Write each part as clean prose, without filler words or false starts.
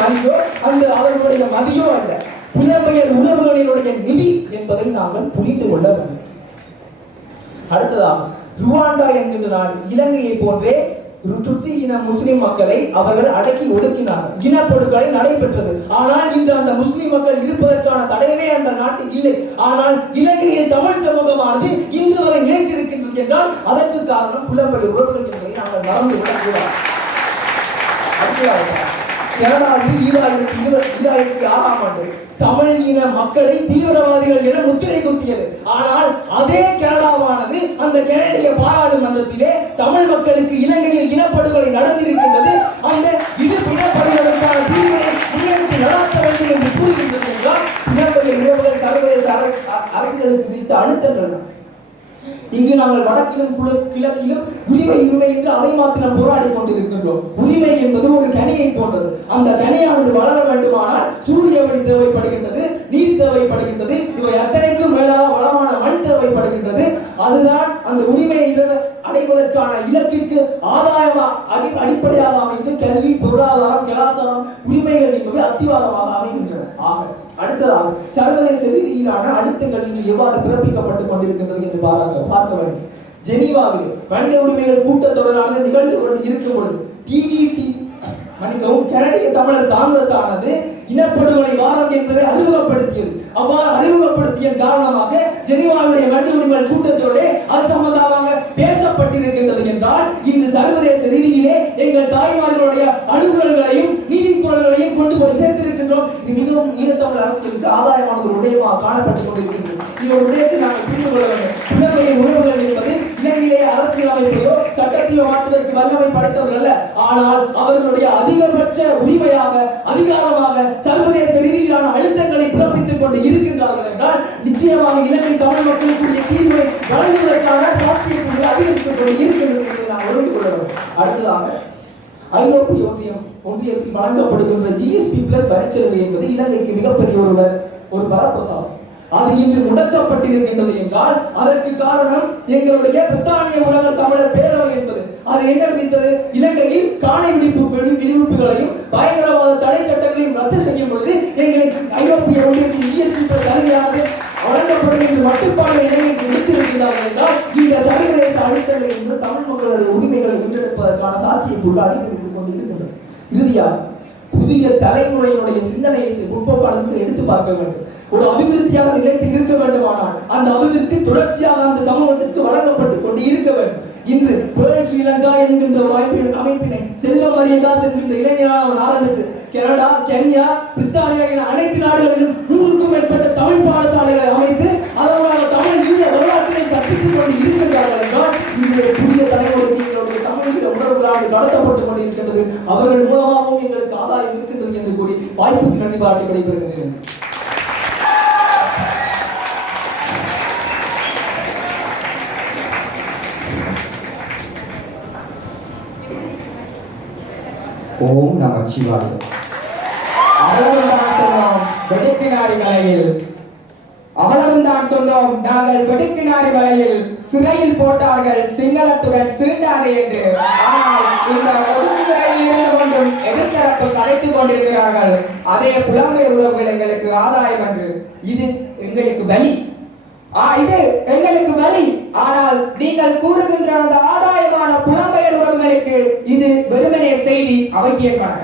மதியோ அந்த அவர்களுடைய மதியோ அல்ல, புலம்பெயர் உறவுகளினுடைய நிதி என்பதை நாங்கள் புரிந்து கொள்ள வேண்டும். அடுத்ததாக ருவாண்டா என்கின்ற நாடு, இலங்கையை போன்றே ருட்சி இன முஸ்லிம் மக்களை அவர்கள் அடக்கி ஒடுக்கினார்கள். இனப்படுகொலை நடைபெற்றது. ஆனால் இன்று அந்த முஸ்லிம் மக்கள் இருப்பதற்கான தடையவே அந்த நாட்டில் இல்லை. ஆனால் இலங்கையில் தமிழ் சமூகமானது இன்று வரை நிலைத்திருக்கின்றது என்றால் அதற்கு காரணம் புலம்பெயர் உறவுகள் என்பதை நாங்கள் மறந்துவிடக் கூடாது. கனடாவில் 2006ஆம் ஆண்டு தமிழ் இன மக்களை தீவிரவாதிகள் என முத்திரை குத்தியது. ஆனால் அதே கனடாவானது அந்த கனடிய பாராளுமன்றத்திலே தமிழ் மக்களுக்கு இலங்கையில் இனப்படுகொலை நடந்திருக்கின்றது, அந்த இனப்படுகொலைக்கான தீர்வினை முன்னெடுத்து நடாத்த வேண்டும் என்று கூறுகின்றது என்றால் புலம்பெயர் உறவுகள் சர்வதேச அரசியலுக்கு விதித்த அழுத்தங்கள். இங்கு நாங்கள் வடக்கிலும் கிழக்கிலும் உரிமை என்று அதை மாத்திரம் போராடி கொண்டிருக்கின்றோம். உரிமை என்பது ஒரு கனியை போன்றது. அந்த கனியானது வளர வேண்டுமானால் சூரிய ஒளி தேவைப்படுகின்றது, நீர் தேவைப்படுகின்றது, இவை அத்தனைக்கும் மேலாக வளமான மண் தேவைப்படுகின்றது. அதுதான் அந்த உரிமையை அடைவதற்கான இலக்கிற்கு அடிப்படையாக அமைந்து கல்வி, பொருளாதாரம், கலாச்சாரம், உரிமைகள் என்பவை அத்திவாரமாக அமைகின்றன. ஆக அடுத்ததாக சர்வதேச ரீதியிலான அழுத்தங்கள் இன்று எவ்வாறு பிறப்பிக்கப்பட்டுக் கொண்டிருக்கின்றது என்று பார்க்க வேண்டும். ஜெனீவாவில் மனித உரிமைகள் கூட்டத்தொடரானது நிகழ்ந்து கொண்டு இருக்கும் பொழுது கனடிய தமிழர் காங்கிரஸ் ஆனது இனப்படுகொலை வாரம் என்பதை அறிமுகப்படுத்தியது. அவ்வாறு அறிமுகப்படுத்திய காரணமாக ஜெனீவாவுடைய மனித உரிமைகள் கூட்டத்தோடு அது சம்பந்தமாக பேசப்பட்டிருக்கின்றது என்றால் இன்று சர்வதேச ரீதியிலே எங்கள் தாய்மார்களுடைய அலுவலர்களையும் நீதி குரல்களையும் கொண்டு போய் சேர்த்திருக்கின்றோம். இது மிகவும் ஈழத்தமிழ் அரசியலுக்கு ஆதாயமான ஒரு விடயமாக காணப்பட்டுக் கொண்டிருக்கின்றது. இந்த ஒரு விடயத்தை நாங்கள் புரிந்து கொள்ள வேண்டும். புலம்பெயர் உறவுகள் என்பது இலங்கையிலே அரசியல் அமைப்பையோ சட்டத்தையோ மாற்றுவதற்கு வல்லமை படைத்தவர்கள் அல்ல. ஆனால் அவர்களுடைய அதிகபட்ச உரிமையாக, அதிகாரமாக சர்வதேச ரீதியிலான அழுத்தங்களை பிறப்பித்துக் கொண்டு இருக்கின்றார்கள் என்றால் நிச்சயமாக இலங்கை தமிழ் மக்களுக்குரிய தீர்வை வழங்குவதற்கான சாத்தியக்கூறு அதிகரித்துக் கொண்டு இருக்கின்றது என்பதை நாம் உணர்ந்து கொள்ள வேண்டும். அடுத்ததாக ஐரோப்பிய ஒன்றியத்தில் வழங்கப்படுகின்ற GSP+ வரிச்சலுகை என்பது இலங்கைக்கு மிகப்பெரிய ஒரு வரப்பிரசாதம். அது இன்று முடக்கப்பட்டிருக்கின்றது என்றால் அதற்கு காரணம் எங்களுடைய பிரித்தானிய உலக தமிழர் பேரவை என்பது. அது என்ன விதித்தது? இலங்கையில் காணி விடுவிப்புகளையும் பயங்கரவாத தடை சட்டங்களையும் ரத்து செய்யும் பொழுது எங்களுக்கு ஐரோப்பிய ஒன்றியத்தின் GSP+ சலுகையானது வழங்கப்படும் என்று மட்டுப்பாடு இலங்கைக்கு விடுத்திருக்கிறார்கள் என்றால் இந்த சர்வதேச அழுத்தங்கள் என்பது தமிழ் மக்களுடைய உரிமைகளை வென்றெடுப்பதற்கான சாத்தியக்கூறு அதிகரித்துக் கொண்டிருக்கின்றன. இறுதியாக புதிய தலைமுறையினுடைய சிந்தனையை முற்போக்கான சிந்தனை எடுத்து பார்க்க வேண்டும். ஒரு அபிவிருத்தியான நிலைத்து இருக்க வேண்டுமானால் அந்த அபிவிருத்தி தொடர்ச்சியாக அந்த சமூகத்திற்கு வழங்கப்பட்டுக் கொண்டு இருக்க வேண்டும். இன்று பேர்ல் ஸ்ரீலங்கா என்கின்ற அமைப்பினை செல்வம் மரியதாஸ் என்கின்ற இளைஞரான ஆரம்பித்து கனடா, கென்யா, பிரித்தானியா என அனைத்து நாடுகளிலும் 100க்கும் மேற்பட்ட தமிழ் பாடசாலைகளை அமைத்து அதனோட தமிழ் ஈழ வரலாற்றினை கற்பித்துக் கொண்டு இருக்கின்றார்கள் என்றால் இன்றைய புதிய தலைமுறைக்கு எங்களுடைய தமிழீழ உணர்வுகளால் நடத்தப்பட்டுக் கொண்டிருக்கின்றது. அவர்கள் மூலமாகவும் எங்களுக்கு ஆதாயம் இருக்கின்றது என்று கூறி வாய்ப்புக்கு நன்றி பாராட்டி விடைபெறுகின்றேன். ஓம் நம சிவாய. அவ்வளவும் தான் சொன்னோம் வெடுக்கினாரி மலையில், அவ்வளவும் தான் சொன்னோம் நாங்கள் வெடுக்கினாரி மலையில் சிறையில் போட்டார்கள் சிங்களத்துடன் சீண்டாதே என்று. ஆனால் இந்த ஒடுக்குமுறையில் இருந்து கொண்டும் எதிர்த்தரப்பு கலைத்துக் கொண்டிருக்கிறார்கள். அதே புலம்பெயர் உறவுகள் எங்களுக்கு ஆதாயம் என்று. இது எங்களுக்கு வலி, இது எங்களுக்கு வலி. ஆனால் நீங்கள் கூறுகின்ற அந்த ஆதாயமான புலம்பெயர் உறவுகளுக்கு இது வெறுமனே செய்தி அவசியமான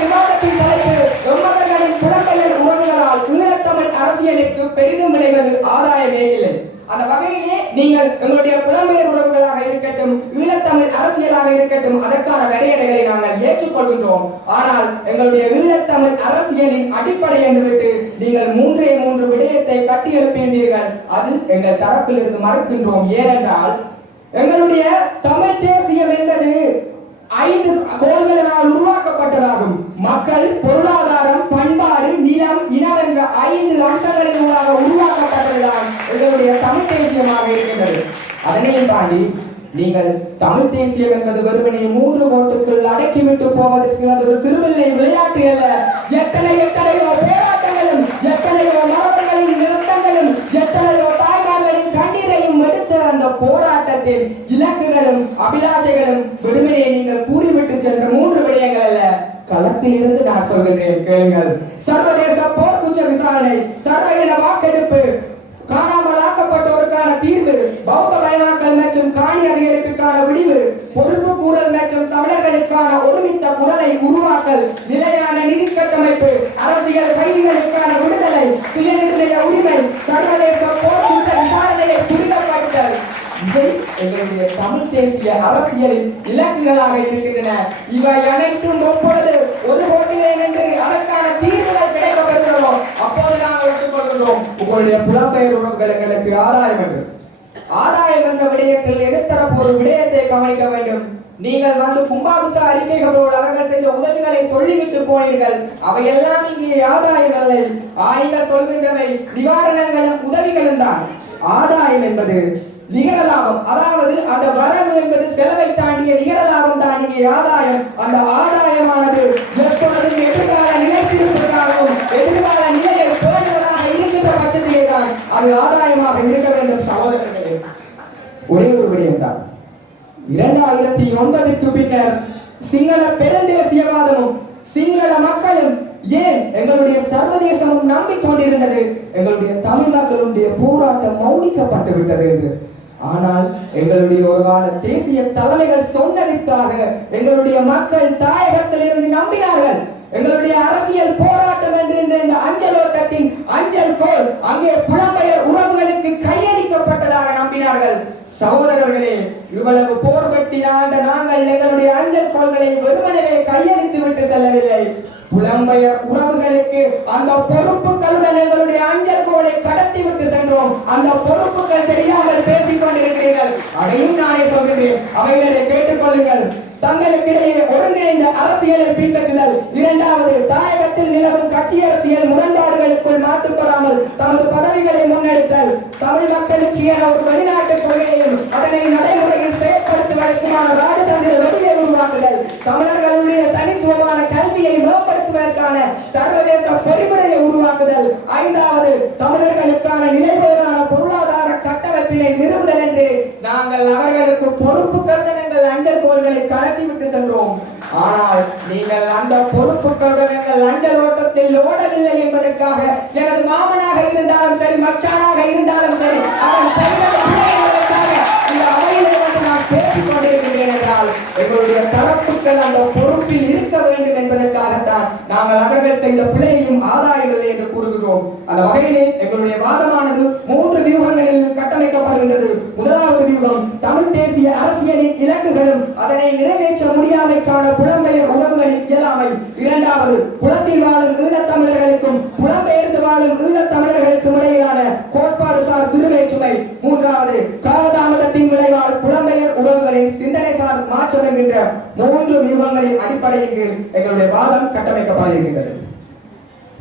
விவாதத்தின் தலைப்பு எம்மவர்களின் புலம்பெயர் உறவுகளால் ஈழத்தமிழ் அரசியலுக்கு பெரிதும் விளைவது ஆதாயமே இல்லை. அந்த வகையிலே நீங்கள் எங்களுடைய புலம்பெயர் உறவுகளாக இருக்கட்டும், ஈழத்தமிழ் அரசியலாக இருக்கட்டும், அதற்கான வரையறைகளை நாங்கள் ஏற்றுக்கொள்கின்றோம். ஆனால் எங்களுடைய ஈழத்தமிழ் அரசியலின் அடிப்படை என்றுவிட்டு நீங்கள் 3 விடயத்தை கட்டியெழுப்பினீர்கள். அது எங்கள் தரப்பில் இருந்து மறுக்கின்றோம். ஏனென்றால் எங்களுடைய தமிழ் தேசியம் என்பது 5 கோள்களினால் உருவாக்கப்பட்டதாகும். மக்கள், பொருளாதாரம், பண்பாடு, நிலம், இனம் என்ற 5 அம்சங்களினூடாக உருவாக்கப்பட்டதுதான் எங்களுடைய தமிழ் தேசியமாக இருக்கின்றது. அதனையும் தாண்டி நீங்கள் தமிழ் தேசியம் என்பது வெறுமனே 3 கோட்டுக்குள் அடக்கிவிட்டு போவதற்கு அது ஒரு சிறுபிள்ளை விளையாட்டு அல்ல. எத்தனையோ போராட்டங்களும், எத்தனையோ நபர்களின் நிறுத்தங்களும், எத்தனையோ தாய்மார்களின் கண்ணீரையும் எடுத்த அந்த போராட்டத்தின் இலக்குகளும் அபிலாஷைகளும் வெறுமனே நீங்கள் கூறிவிட்டு சென்ற 3 விடயங்கள் அல்ல. களத்தில் இருந்து நான் சொல்கிறேன் கேளுங்கள். சர்வதேச போர்க்குற்ற விசாரணை, சர்வ இன வாக்கெடுப்பு, காணாமலாக்கப்பட்டோருக்கான தீர்வு, பௌத்த மயமாக்கல் மற்றும் காணி அதிகரிப்புக்கான விடிவு, பொறுப்பு கூறல் மற்றும் தமிழர்களுக்கான ஒருமித்த குரலை உருவாக்கல், நிலையான நிதி கட்டமைப்பு, அரசியல் கைதிகளுக்கான விடுதலை, சுயநிர்ணய உரிமை, சர்வதேச போர்க்குற்ற விசாரணையை துரிதப்படுத்தல், இவை எங்களுடைய தமிழ் தேசிய அரசியலின் இலக்குகளாக இருக்கின்றன. இவை அனைத்தும் ஒப்பொழுது ஒரு கோட்டிலே நின்று அதற்கான தீர்வுகள் கிடைக்கப்பெறுகிறதோ அப்போது நாங்கள் ஒத்துக்கொள்கிறோம். உங்களுடைய புலம்பெயர் உறவுகள் எங்களுக்கு ஆதாயம் என்ற விடயத்தில் எதிர்த்தரப்பு ஒரு விடயத்தை கவனிக்க வேண்டும். நீங்கள் வந்து கும்பாபிஷ அறிக்கைகளோடு அவர்கள் செய்த உதவிகளை சொல்லிவிட்டு போனீர்கள். அவையெல்லாம் இங்கே ஆதாயம் இல்லை. ஆய்கள் சொல்கின்றவை நிவாரணங்களும் உதவிகளும் தான். ஆதாயம் என்பது நிகர லாபம், அதாவது அந்த வரவு என்பது செலவை தாண்டிய நிகர லாபம் தான் இங்கே ஆதாயம். அந்த ஆதாயமானது எப்பொழுதும் எதிர்கால நிலைத்திருப்பதற்காகவும் எதிர்கால நிலையை பேணுவதாக இருக்கின்ற பட்சத்திலே தான் அது ஆதாயமாக இருக்க வேண்டும். சகோதரர்களே, ஒரே ஒரு விடயம் தான். 2009க்கு பின்னர் சிங்கள பெருந்தேசியவாதமும் சிங்கள மக்களும் ஏன் எங்களுடைய சர்வதேசமும் நம்பிக்கொண்டிருந்தது எங்களுடைய தமிழ் மக்களுடைய போராட்டம் மௌனிக்கப்பட்டு விட்டது என்று. ஆனால் எங்களுடைய ஒரு கால தேசிய தலைமைகள் சொன்னதற்காக எங்களுடைய மக்கள் தாயகத்திலிருந்து நம்பினார்கள். எங்களுடைய அரசியல் போராட்டம் என்கின்ற இந்த அஞ்சல் ஓட்டத்தின் அஞ்சல் கோல் அங்கே புலம்பெயர் உறவுகளுக்கு கையளிக்கப்பட்டதாக நம்பினார்கள். சகோதரர்களே, இவ்வளவு போர் கட்டி ஆண்ட நாங்கள் எங்களுடைய அஞ்சல் கோள்களை வெறுமனவே கையளித்து விட்டு செல்லவில்லை. புலம்பெயர் உறவுகளுக்கு அந்த பொறுப்புகளுடன் எங்களுடைய அஞ்சல் கோலை கடத்தி விட்டு சென்றோம். அந்த பொறுப்புகள் தெரியாமல் பேசிக் கொண்டிருக்கிறீர்கள். அதையும் நானே சொல்கிறேன், அவைகளை கேட்டுக்கொள்ளுங்கள். தங்களுக்கிடையே ஒருங்கிணைந்த அரசியலை பின்பற்றுதல். இரண்டாவது, தாயகத்தில் நிலவும் கட்சி அரசியல் முரண்பாடுகளுக்குள் மாட்டுப்படாமல் தமது பதவிகளை முன்னெடுத்தல். தமிழ் மக்களுக்கு என ஒரு வெளிநாட்டு கொள்கையையும் அதனை நடைமுறையில் செயற்படுத்துவதற்கான ராஜதந்திர வழியை உருவாக்குதல். தமிழர்களுடைய தனித்துவமான கல்வியை மேம்படுத்துவதற்கான சர்வதேச பொறிமுறையை உருவாக்குதல். ஐந்தாவது, தமிழர்களுக்கான நிலைபெறான பொருளாதார கட்டமைப்பினை நிறுவுதல் என்று நாங்கள் அவர்களுக்கு பொறுப்பு கட்டணங்கள் அஞ்சல் கோல்களை கலத்திவிட்டு சென்றோம். ஆனால் நீங்கள் அந்த பொறுப்புகளுடன் எங்கள் அஞ்சல் ஓட்டத்தில் ஓடவில்லை என்பதற்காக எனது மாமனாக இருந்தாலும் சரி, மச்சானாக இருந்தாலும் சரி, அவன் செய்ததை என்பதற்காக இந்த அவையிலே வந்து நான் பேசிக் கொண்டிருக்கிறேன் என்றால் எங்களுடைய தரப்புகள் அந்த பொறுப்பில் இருக்க வேண்டும் என்பதற்காகத்தான் நாங்கள் அவர்கள் செய்த பிள்ளையையும் ஆதாயமில்லை என்று கூறுகிறோம். அந்த வகையிலே எங்களுடைய வாதமானது 3 வியூகங்களில் கட்டமைக்கப்படுகின்றது. முதலாவது வியூகம் தமிழ் தேசிய அரசியலின் இலக்குகளும் அதனை நிறைவேற்ற முடியாமைக்கான புலம்பெயர் உறவுகளின் இயலாமை. இரண்டாவது, புலத்தில் வாழும் ஈழத்தமிழர்களுக்கும் புலம்பெயர்ந்து வாழும் ஈழத்தமிழர்களுக்கும் இடையிலான கோட்பாடு சார் சிறுவேற்றுமை. மூன்றாவது, காலதாமதத்தின் விளைவால் புலம்பெயர் உறவுகளின் சிந்தனை சார் மாற்றம் என்கின்ற 3 வியூகங்களின் அடிப்படையில் எங்களுடைய வாதம் கட்டமைக்கப்பட இருக்கின்றது.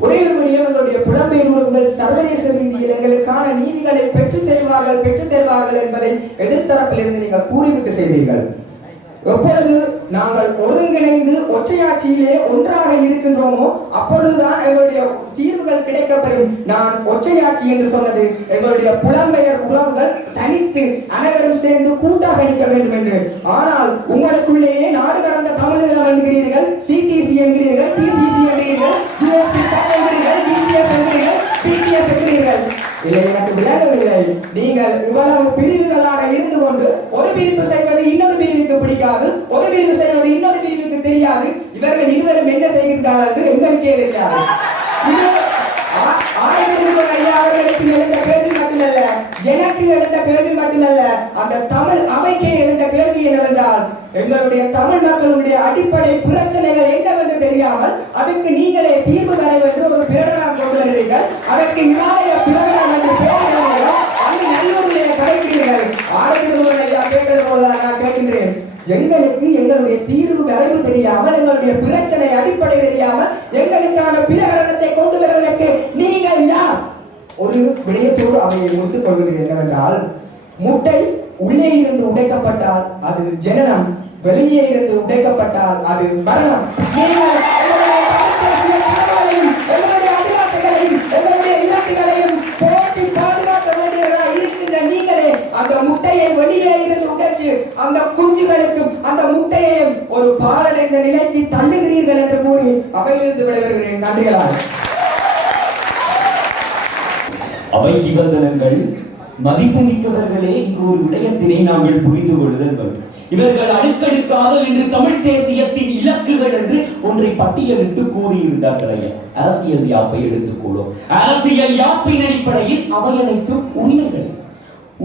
ஒரே ஒரு விடயம், எங்களுடைய புலம்பெயர் உறவுகள் சர்வதேச ரீதியில் எங்களுக்கான நீதிகளை பெற்றுத் தருவார்கள் என்பதை எதிர்த்தரப்பிலிருந்து நீங்கள் கூறிவிட்டு செய்தீர்கள். எப்பொழுது நாங்கள் ஒருங்கிணைந்து ஒற்றையாட்சியிலே ஒன்றாக இருக்கின்றோமோ அப்பொழுதுதான் எங்களுடைய தீர்வுகள் கிடைக்கப்பெறும். நான் ஒற்றையாட்சி என்று சொன்னது எங்களுடைய புலம்பெயர் உறவுகள் தனித்து அனைவரும் சேர்ந்து கூட்டாக நிற்க வேண்டும் என்று. ஆனால் உங்களுக்குள்ளேயே நாடு கடந்த தமிழீழம் என்கிறீர்கள், சிடிசி என்கிறீர்கள், டிசிசி என்கிறீர்கள், என்கிறீர்கள். இல்லை, எனக்கு விளங்கவில்லை. நீங்கள் இவ்வளவு பிரிவுகளாக இருந்து கொண்டு ஒரு பிரிவு செய்வது இன்னொரு பிரிவுக்கு பிடிக்காது, ஒரு பிரிவு செய்வது இன்னொரு பிரிவுக்கு தெரியாது. இவர்கள் இருவரும் என்ன செய்கின்றார்கள் என்று எங்களுக்கே தெரியாது. இது அவர்களுக்கு எழுந்த கேள்வி மட்டுமல்ல, எனக்கு எழுந்த கேள்வி மட்டுமல்ல, அந்த தமிழ் அவைக்கே எழுந்த கேள்வி என்னவென்றால் எங்களுடைய தமிழ் மக்களுடைய அடிப்படை பிரச்சனைகள் என்னவென்று தெரியாமல் அதுக்கு நீங்களே தீர்வு வர வேண்டும் ஒரு பிரகடனம் கொண்டு வருவீர்கள். அதற்கு இமாலய பிரகடனம் என்று பெயர் அந்த நல்லூரிலே கடைக்கிறீர்கள். ஆரோக்கிய ஐயா கேட்டது போலதான் நான் கேட்கின்றேன். எங்களுக்கு எங்களுடைய தீர்வு வரைவு தெரியாமல், எங்களுடைய பிரச்சனை அடிப்படை தெரியாமல் எங்களுக்கான பிரகடனத்தை கொண்டு வருவதற்கு நீங்கள் யார்? ஒரு விடயத்தோடு அவையை முடித்துக் கொள்கிறேன். என்னவென்றால், முட்டை உள்ளே இருந்து உடைக்கப்பட்டால் அது ஜனனம், வெளியே இருந்து உடைக்கப்பட்டால் அது மரணம். போற்றி பாதுகாக்க வேண்டியதா இருக்கின்ற நீங்களே அந்த முட்டையை வெளியே இருந்து உடைச்சு அந்த குஞ்சுகளுக்கும் அந்த முட்டையையும் ஒரு பாலடைந்த நிலைக்கு தள்ளுகிறீர்கள் என்று கூறி அவையிலிருந்து விடைபெறுகிறேன். நன்றிகளாக. அவைக்கு வந்தனங்கள் மதிப்புமிக்கவர்களே, இங்கு ஒரு விடயத்தினை நாங்கள் புரிந்து கொள்ளுதல் வேண்டும். இவர்கள் அடுக்கடுக்காக இன்று தமிழ் தேசியத்தின் இலக்குகள் என்று ஒன்றை பட்டியலிட்டு கூறியிருந்தார்கள். அரசியல் யாப்பை எடுத்துக்கொள்ளும். அரசியல் யாப்பின் அடிப்படையில் அவை அனைத்தும்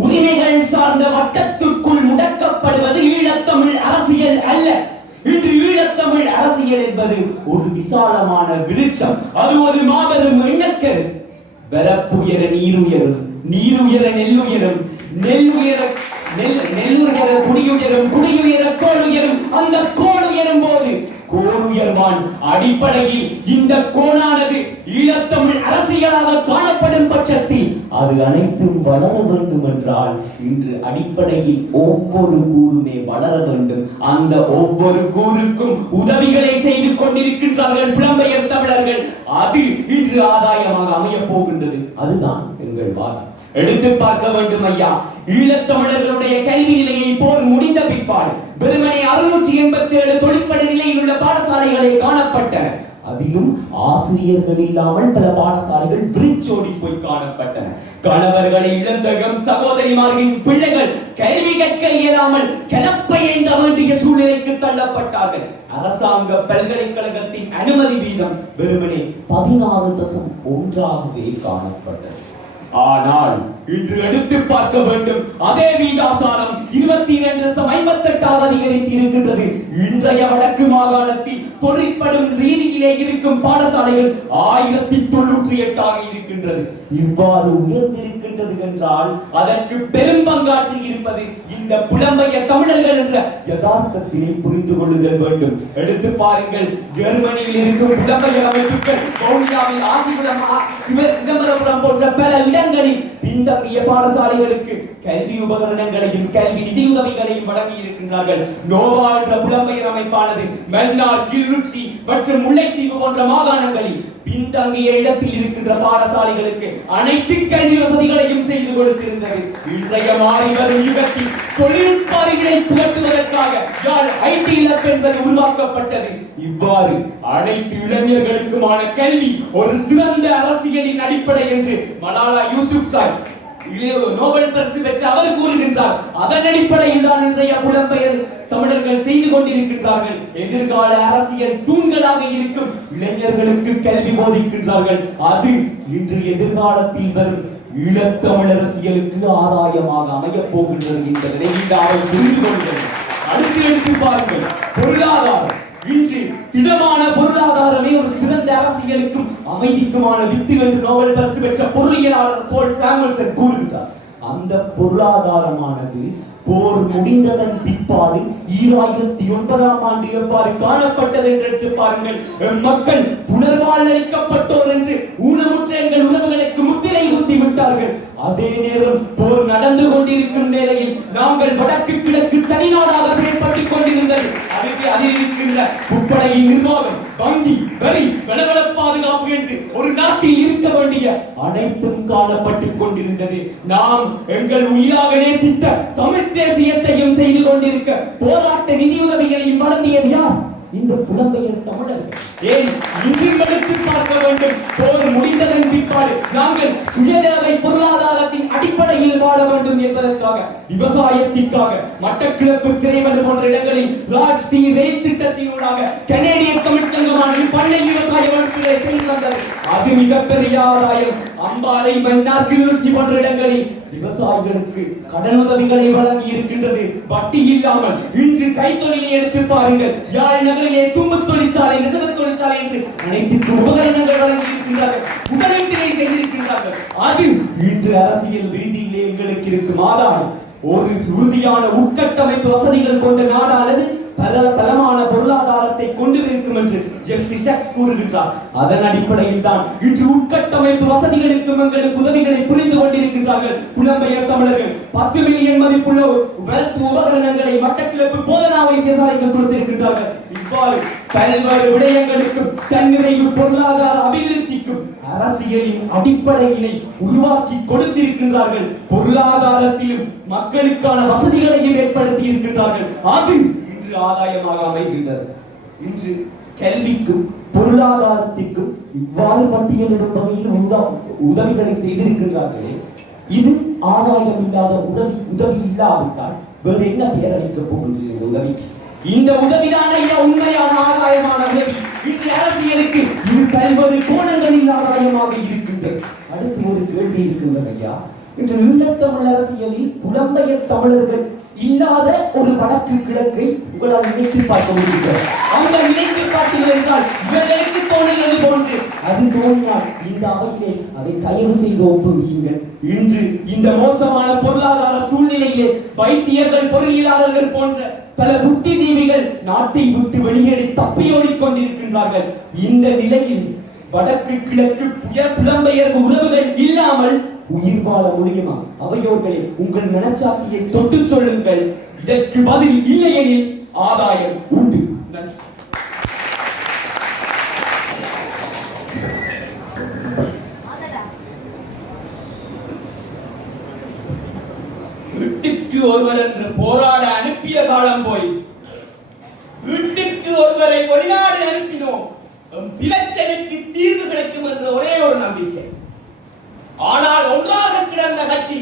உரிமைகள் சார்ந்த வட்டத்திற்குள் முடக்கப்படுவது ஈழத்தமிழ் அரசியல் அல்ல. இன்று ஈழத்தமிழ் அரசியல் என்பது ஒரு விசாலமான விருட்சம். அது ஒரு மாபெரும் எண்ணக்கரு. வரப்புயர நீருயரும், நீருயர நெல்லுயரும், நெல்லுயர குடியுயரும், குடியுயர கோளுயரும். அந்த கோளுயரும் போது கோளுயர்வான் அடிப்படையில் இந்த கோணானது ஈழத்தமிழ் அரசியலாக காணப்படும் பட்சத்தில் அது அனைத்தும் வளர வேண்டும் என்றால் இன்று அடிப்படையில் ஒவ்வொரு கூறுமே வளர வேண்டும். அந்த ஒவ்வொரு கூறுக்கும் உதவிகளை செய்து கொண்டிருக்கின்றார்கள் புலம்பெயர் தமிழர்கள். அது இன்று ஆதாயமாக அமையப் போகின்றது. அதுதான் எங்கள் வாதம். எடுத்து பார்க்க வேண்டும் ஐயா. ஈழத்தமிழர்களுடைய கல்வி நிலையை போர் முடிந்த பிற்பாடு வெறுமனே 687 தொழிற்பட நிலையில் உள்ள பாடசாலைகளை காணப்பட்டன. அதிலும் ஆசிரியர்கள் இல்லாமல் பல பாடசாலைகள் விரிச்சோடி போய் காணப்பட்டன. கணவர்களை இழந்தகம் சகோதரிமார்களின் பிள்ளைகள் கல்வி கற்க இயலாமல் கிளப்பை ஏந்த வேண்டிய சூழ்நிலைக்கு தள்ளப்பட்டார்கள். அரசாங்க பல்கலைக்கழகத்தின் அனுமதி வீதம் வெறுமனே 16.1 காணப்பட்டது. ஆனால் இன்று எடுத்து பார்க்க வேண்டும். அதே வீதாசாரம் 22.58 அதிகரித்து இருக்கின்றது. இன்றைய வடக்கு மாகாணத்தில் தொழிற்படும் ரீதியிலே இருக்கும் பாடசாலைகள் 1098 இருக்கின்றது. இவ்வாறு உயர்ந்திருக்கின்றது என்றால் அதற்கு பெரும் பங்காற்றி இருப்பது இந்த புலம்பெயர் தமிழர்கள் என்ற யதார்த்தத்தினை புரிந்து கொள்ளுதல் வேண்டும். எடுத்து பாருங்கள். ஜெர்மனியில் இருக்கும் புலம்பெயர் அமைப்புகள் வவுனியாவில் ஆசிபுரம், சிதம்பரபுரம் போன்ற பல இடங்களில் பின்தங்கிய பாடசாலைகளுக்கு கல்வி உபகரணங்களையும் கல்வி நிதியுதவிகளையும் வழங்கி இருக்கின்றார்கள். நோவா என்ற புலம்பெயர் அமைப்பானது மன்னார், கிளிநொச்சி மற்றும் முல்லைத்தீவு போன்ற மாகாணங்களில் பின்தங்கிய இடத்தில் இருக்கின்ற பாடசாலைகளுக்கு அனைத்து கல்வி வசதிகளையும் செய்து கொடுத்திருந்தது. இன்றைய மாறி வரும் யுகத்தில் தொழில்நுட்ப அறிவினை புகட்டுவதற்காக யாழ் ஐடி லப் என்பது உருவாக்கப்பட்டது. இவ்வாறு அனைத்து இளைஞர்களுக்குமான கல்வி ஒரு சிறந்த அரசியலின் அடிப்படை என்று மலாலா யூசுப்சாய் நோபல் பரிசு பெற்ற அவர் கூறுகின்றார். அதன் அடிப்படையில் தான் இன்றைய புலம்பெயர் தமிழர்கள் செய்து கொண்டிருக்கின்றார்கள். எதிர்கால அரசியல் தூண்களாக இருக்கும் இளைஞர்களுக்கு கல்வி போதிக்கின்றார்கள். அது இன்று எதிர்காலத்தில் வரும் ஈழத்தமிழ் அரசியலுக்கு ஆதாயமாக அமையப் போகின்றது என்பதை அவர் புரிந்து கொள்கிறது. அடுத்து எடுத்து பாருங்கள். பொருளாதாரம். இன்று திடமான பொருளாதாரமே ஒரு சிறந்த அரசியலுக்கும் அமைதிக்குமான வித்து என்று நோபல் பரிசு பெற்ற பொருளியலாளர் போல் சாமுவல்சன் கூறுகிறார். அந்த பொருளாதாரமானது போர் முடிந்ததன் பிற்பாடு 2009 எவ்வாறு காணப்பட்டது என்று எடுத்து பாருங்கள். மக்கள் புனர்வாழ்வு அளிக்கப்பட்டோர் என்று ஊனமுற்ற எங்கள் உறவுகளுக்கு முத்திரை குத்தி விட்டார்கள். அதே நேரம் போர் நடந்து கொண்டிருக்கும் நிலையில் நாங்கள் வடக்கு கிழக்கு தனிநாடாக செயல்பட்டுக் கொண்டிருந்தது. அதில் இருக்கின்ற முப்படையின் நிர்வாகம், வங்கி, வரி, வளவள பாதுகாப்பு என்று ஒரு நாட்டில் இருக்க வேண்டிய அனைத்தும் காணப்பட்டுக் கொண்டிருந்தது. நாம் எங்கள் உயிராக நேசித்த தமிழ் தேசியத்தையும் செய்து கொண்டிருக்க போராட்ட நிதியுதவிகளையும் வழங்கியது யார்? இந்த புலம்பெயர் தமிழர்கள். ஏன் இன்றும் எடுத்து பார்க்க வேண்டும். போர் முடிந்ததன் பிற்பாடு நாங்கள் சுயதேவை பொருளாதாரத்தின் அடிப்படையில் வாழ வேண்டும் என்பதற்காக விவசாயத்திற்காக மட்டக்கிழப்பு, திரைவடு போன்ற இடங்களில் ராஷ்டிரிய ரயில் திட்டத்தினூடாக கனேடிய தமிழ்ச்சங்கமானது பண்ணை விவசாய வளர்ச்சிகளை செய்து வந்தது. அது மிகப்பெரிய ஆதாயம். அம்பாறை, மன்னார், கிளிநொச்சி போன்ற இடங்களில் விவசாயிகளுக்கு கடனுதவிகளை வழங்கி இருக்கின்றது. வட்டி இல்லாமல். இன்று கைத்தொழிலை எடுத்து பாருங்கள். யாழ் நகரிலே தும்பு தொழிற்சாலை, நெசவு தொழிற்சாலை என்று அனைத்து உபகரணங்கள் வழங்கி இருக்கின்றார்கள். முதலீட்டினை செய்திருக்கின்றார்கள். அது இன்று அரசியல் ரீதியிலே எங்களுக்கு இருக்கும் ஆதாயம். ஒரு உறுதியான உட்கட்டமைப்பு வசதிகள் கொண்ட நாடானது பலமான பொருளாதாரத்தை கொண்டிருக்கும் என்று ஜெஃப்ரி சக்ஸ் கூறுகின்றார். அதன் அடிப்படையில் தான் இன்று உட்கட்டமைப்பு வசதிகளுக்கு எங்களுக்கு உதவிகளை புரிந்து கொண்டிருக்கின்றார்கள் புலம்பெயர் தமிழர்கள். 10 மில்லியன் மதிப்புள்ள உபகரணங்களை மட்டக்கிழப்பு போதனா வைத்தியசாலைக்கு கொடுத்திருக்கின்றார்கள். இவ்வாறு பல்வேறு விடயங்களுக்கும் தன்னிறைவு பொருளாதார அபிவிருத்திக்கும் அரசியலின் அடிப்படையினை உருவாக்கி கொடுத்திருக்கின்றார்கள். பொருளாதாரத்திலும் மக்களுக்கான வசதிகளையும் ஏற்படுத்தி இருக்கின்றார்கள். அது ஆதாயமாக அமைகின்றது. இன்று கல்விக்கும் பொருளாதாரத்திற்கும் இவ்வாறு பட்டியலிடும் வகையில் உதவிகளை செய்திருக்கின்றார்களே, இது ஆதாயம் இல்லாத உதவி இல்லாவிட்டால் வேறு என்ன பெயர் அளிக்கப் போகின்றது இந்த உதவிக்கு? இந்த உதவிதான் ஐயா உண்மையான ஆதாயமான உதவி. இன்று அரசியலுக்கு இது பல்வேறு கோணங்களில் ஆதாயமாக இருக்கின்றது. அடுத்து ஒரு கேள்வி இருக்கின்றது ஐயா. இன்று ஈழத்தமிழ் அரசியலில் புலம்பெயர் தமிழர்கள் இல்லாத ஒரு வடக்கு கிழக்கை உங்களால் நினைத்து பார்க்க முடிகிறது. அந்த நினைத்து பார்த்தீர்கள் என்றால் இவர்களுக்கு தோணுகிறது போன்று அது தோன்றினால் இந்த அவையிலே அதை தயவு செய்து ஒப்புவீங்கள். இன்று இந்த மோசமான பொருளாதார சூழ்நிலையிலே வைத்தியர்கள், பொறியியலாளர்கள் போன்ற பல புத்திஜீவிகள் நாட்டை விட்டு வெளியேறி தப்பியோடிக் கொண்டிருக்கின்றார்கள். இந்த நிலையில் வடக்கு கிழக்கு புலம்பெயர்வு உறவுகள் இல்லாமல் உயிர் வாழ முடியுமா? அவையோர்களே, உங்கள் மனச்சாட்சியை தொட்டு சொல்லுங்கள். இதற்கு பதில் இல்லையெனில் ஆதாயம் உண்டு. நன்றி. வீட்டுக்கு ஒருவர் என்று போராட அனுப்பிய காலம் போய் வீட்டுக்கு ஒருவரை வெளிநாடு அனுப்பினோம். பிரச்சனைக்கு தீர்வு கிடைக்கும் என்ற ஒரே ஒரு நம்பிக்கை. ஆனால் ஒன்றாக கிடந்த கட்சி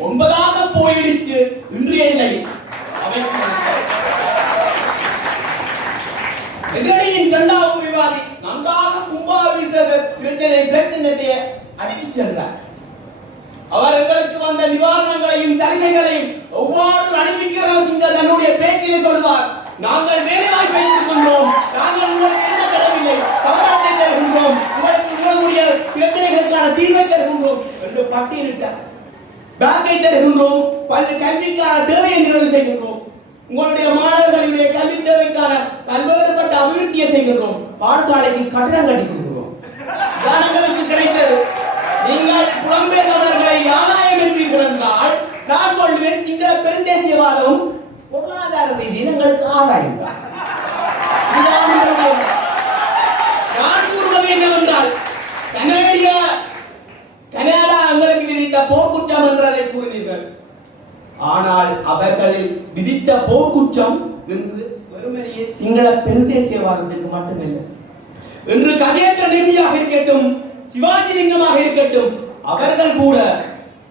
9ஆக போயிடுச்சு. இன்றைய நிலையில் எதிரணியின் இரண்டாவது விவாதி நன்றாக கும்பாபிஷேக பிரச்சனை அடுக்கி சென்றார். அவர் எங்களுக்கு வந்த நிவாரணங்களையும் சலுகைகளையும் எவ்வாறு அனுப்பிக்கிறோம் தன்னுடைய பேச்சிலே சொல்வார். நாங்கள் வேலை வாய்ப்பை கொடுக்கின்றோம், நாங்கள் உங்களுக்கு என்ன தரவில்லை, சம்பளத்தை தருகின்றோம், உங்களுக்கு உங்களுடைய பிரச்சனைகளுக்கான தீர்வை தருகின்றோம் என்று பட்டியலிட்டார். பேங்கை தருகின்றோம், கல்விக்கான தேவையை நிறைவு செய்கின்றோம், உங்களுடைய மாணவர்களுடைய கல்வி தேவைக்கான பல்வேறுபட்ட அபிவிருத்தியை செய்கின்றோம், பாடசாலைக்கு கட்டடம் கட்டி கொடுக்கிறோம். ஜனங்களுக்கு கிடைத்தது. நீங்கள் புலம்பெயர்ந்தவர்களை ஆதாயம் என்பீர்கள் என்றால் நான் சொல்வேன், சிங்கள பெருந்தேசியவாதம் பொருளாதார ரீதியில் எங்களுக்கு ஆதாயம் தான். நான் கூறுவது என்னவென்றால் கனடா எங்களுக்கு விதித்த போர்க்குற்றம் என்றதை கூறினீர்கள். ஆனால் அவர்களில் விதித்த போர்க்குற்றம் என்று வெறுமனையே சிங்கள பெருந்தேசியவாதத்துக்கு மட்டுமில்லை. என்று கஜேந்திரன் எம்பியாக இருக்கட்டும், சிவாஜி லிங்கமாக இருக்கட்டும், அவர்கள் கூட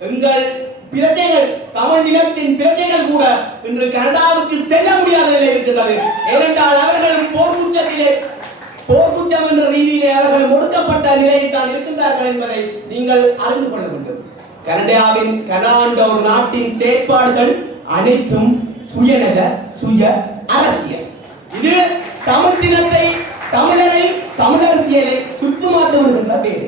எங்கள் பிரஜைகள், தமிழ் இனத்தின் பிரஜைகள் கூட இன்று கனடாவுக்கு செல்ல முடியாத நிலை இருக்கின்றது. ஏனென்றால் அவர்களும் போர்க்குற்றம் என்ற ரீதியிலே அவர்கள் ஒடுக்கப்பட்ட நிலையில் தான் இருக்கின்றார்கள் என்பதை நீங்கள் அறிந்து கொள்ள வேண்டும். கனடா என்ற ஒரு நாட்டின் செயற்பாடுகள் அனைத்தும் சுயநல, சுய அரசியல். இது தமிழ் தினத்தை, தமிழரை, தமிழரசியலை சுத்தமாத்து விடுகின்ற பேர்.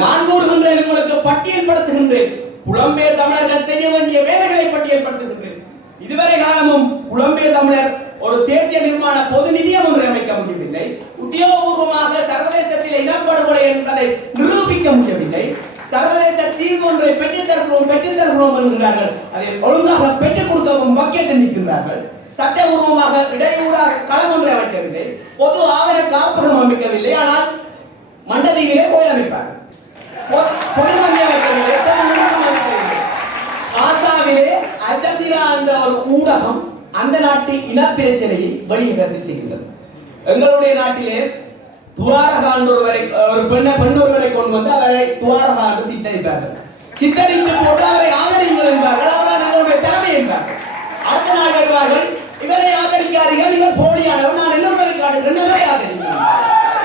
நான் கூறுகின்றேன், உங்களுக்கு பட்டியல்படுத்துகின்றேன். புலம்பெயர் தமிழர்கள் செய்ய வேண்டிய வேலைகளை பட்டியல்படுத்துகின்றேன். இதுவரை காலமும் புலம்பெயர் தமிழர் ஒரு தேசிய நிர்மாண பொது நிதியம் ஒன்றை அமைக்க முடியவில்லை. உத்தியோகபூர்வமாக சர்வதேசத்தில் இனப்படுகொலை என்பதை நிரூபிக்க முடியவில்லை. சர்வதேச தீர்வு ஒன்றை பெற்றுத்தருகிறோம் என்கிறார்கள். அதை ஒழுங்காக பெற்றுக் கொடுக்கவும் பக்கெட் நிற்கின்றார்கள். சட்டபூர்வமாக இடையூறாக களம் ஒன்றை அமைக்கவில்லை. பொது ஆவண காப்பகம் அமைக்கவில்லை. ஆனால் மண்டதீவிலே கோயில் அமைப்பார்கள். பொது வங்கி அமைக்கவில்லை. ஆசாவிலே அல் ஜசீரா என்ற ஒரு ஊடகம் அந்த நாட்டு இனப்பிரச்சனையை வெளியிடத்தை செய்கின்றது. எங்களுடைய நாட்டிலே துவாரகா ஒரு பெண்ணொருவரை கொண்டு வந்து அவரை துவாரகா என்று சித்தரிப்பார்கள். சித்தரித்து போட்டு அவரை ஆதரிங்கள் என்பார்கள். அவரால் எங்களுடைய தலைமை என்பார்கள். அடுத்த நாள் வருவார்கள், இவரை ஆதரிக்காதீர்கள், இவர் போலியானவர், நான் இன்னொருவரை காட்டுகிறேன், இவரை ஆதரிக்கிறேன்.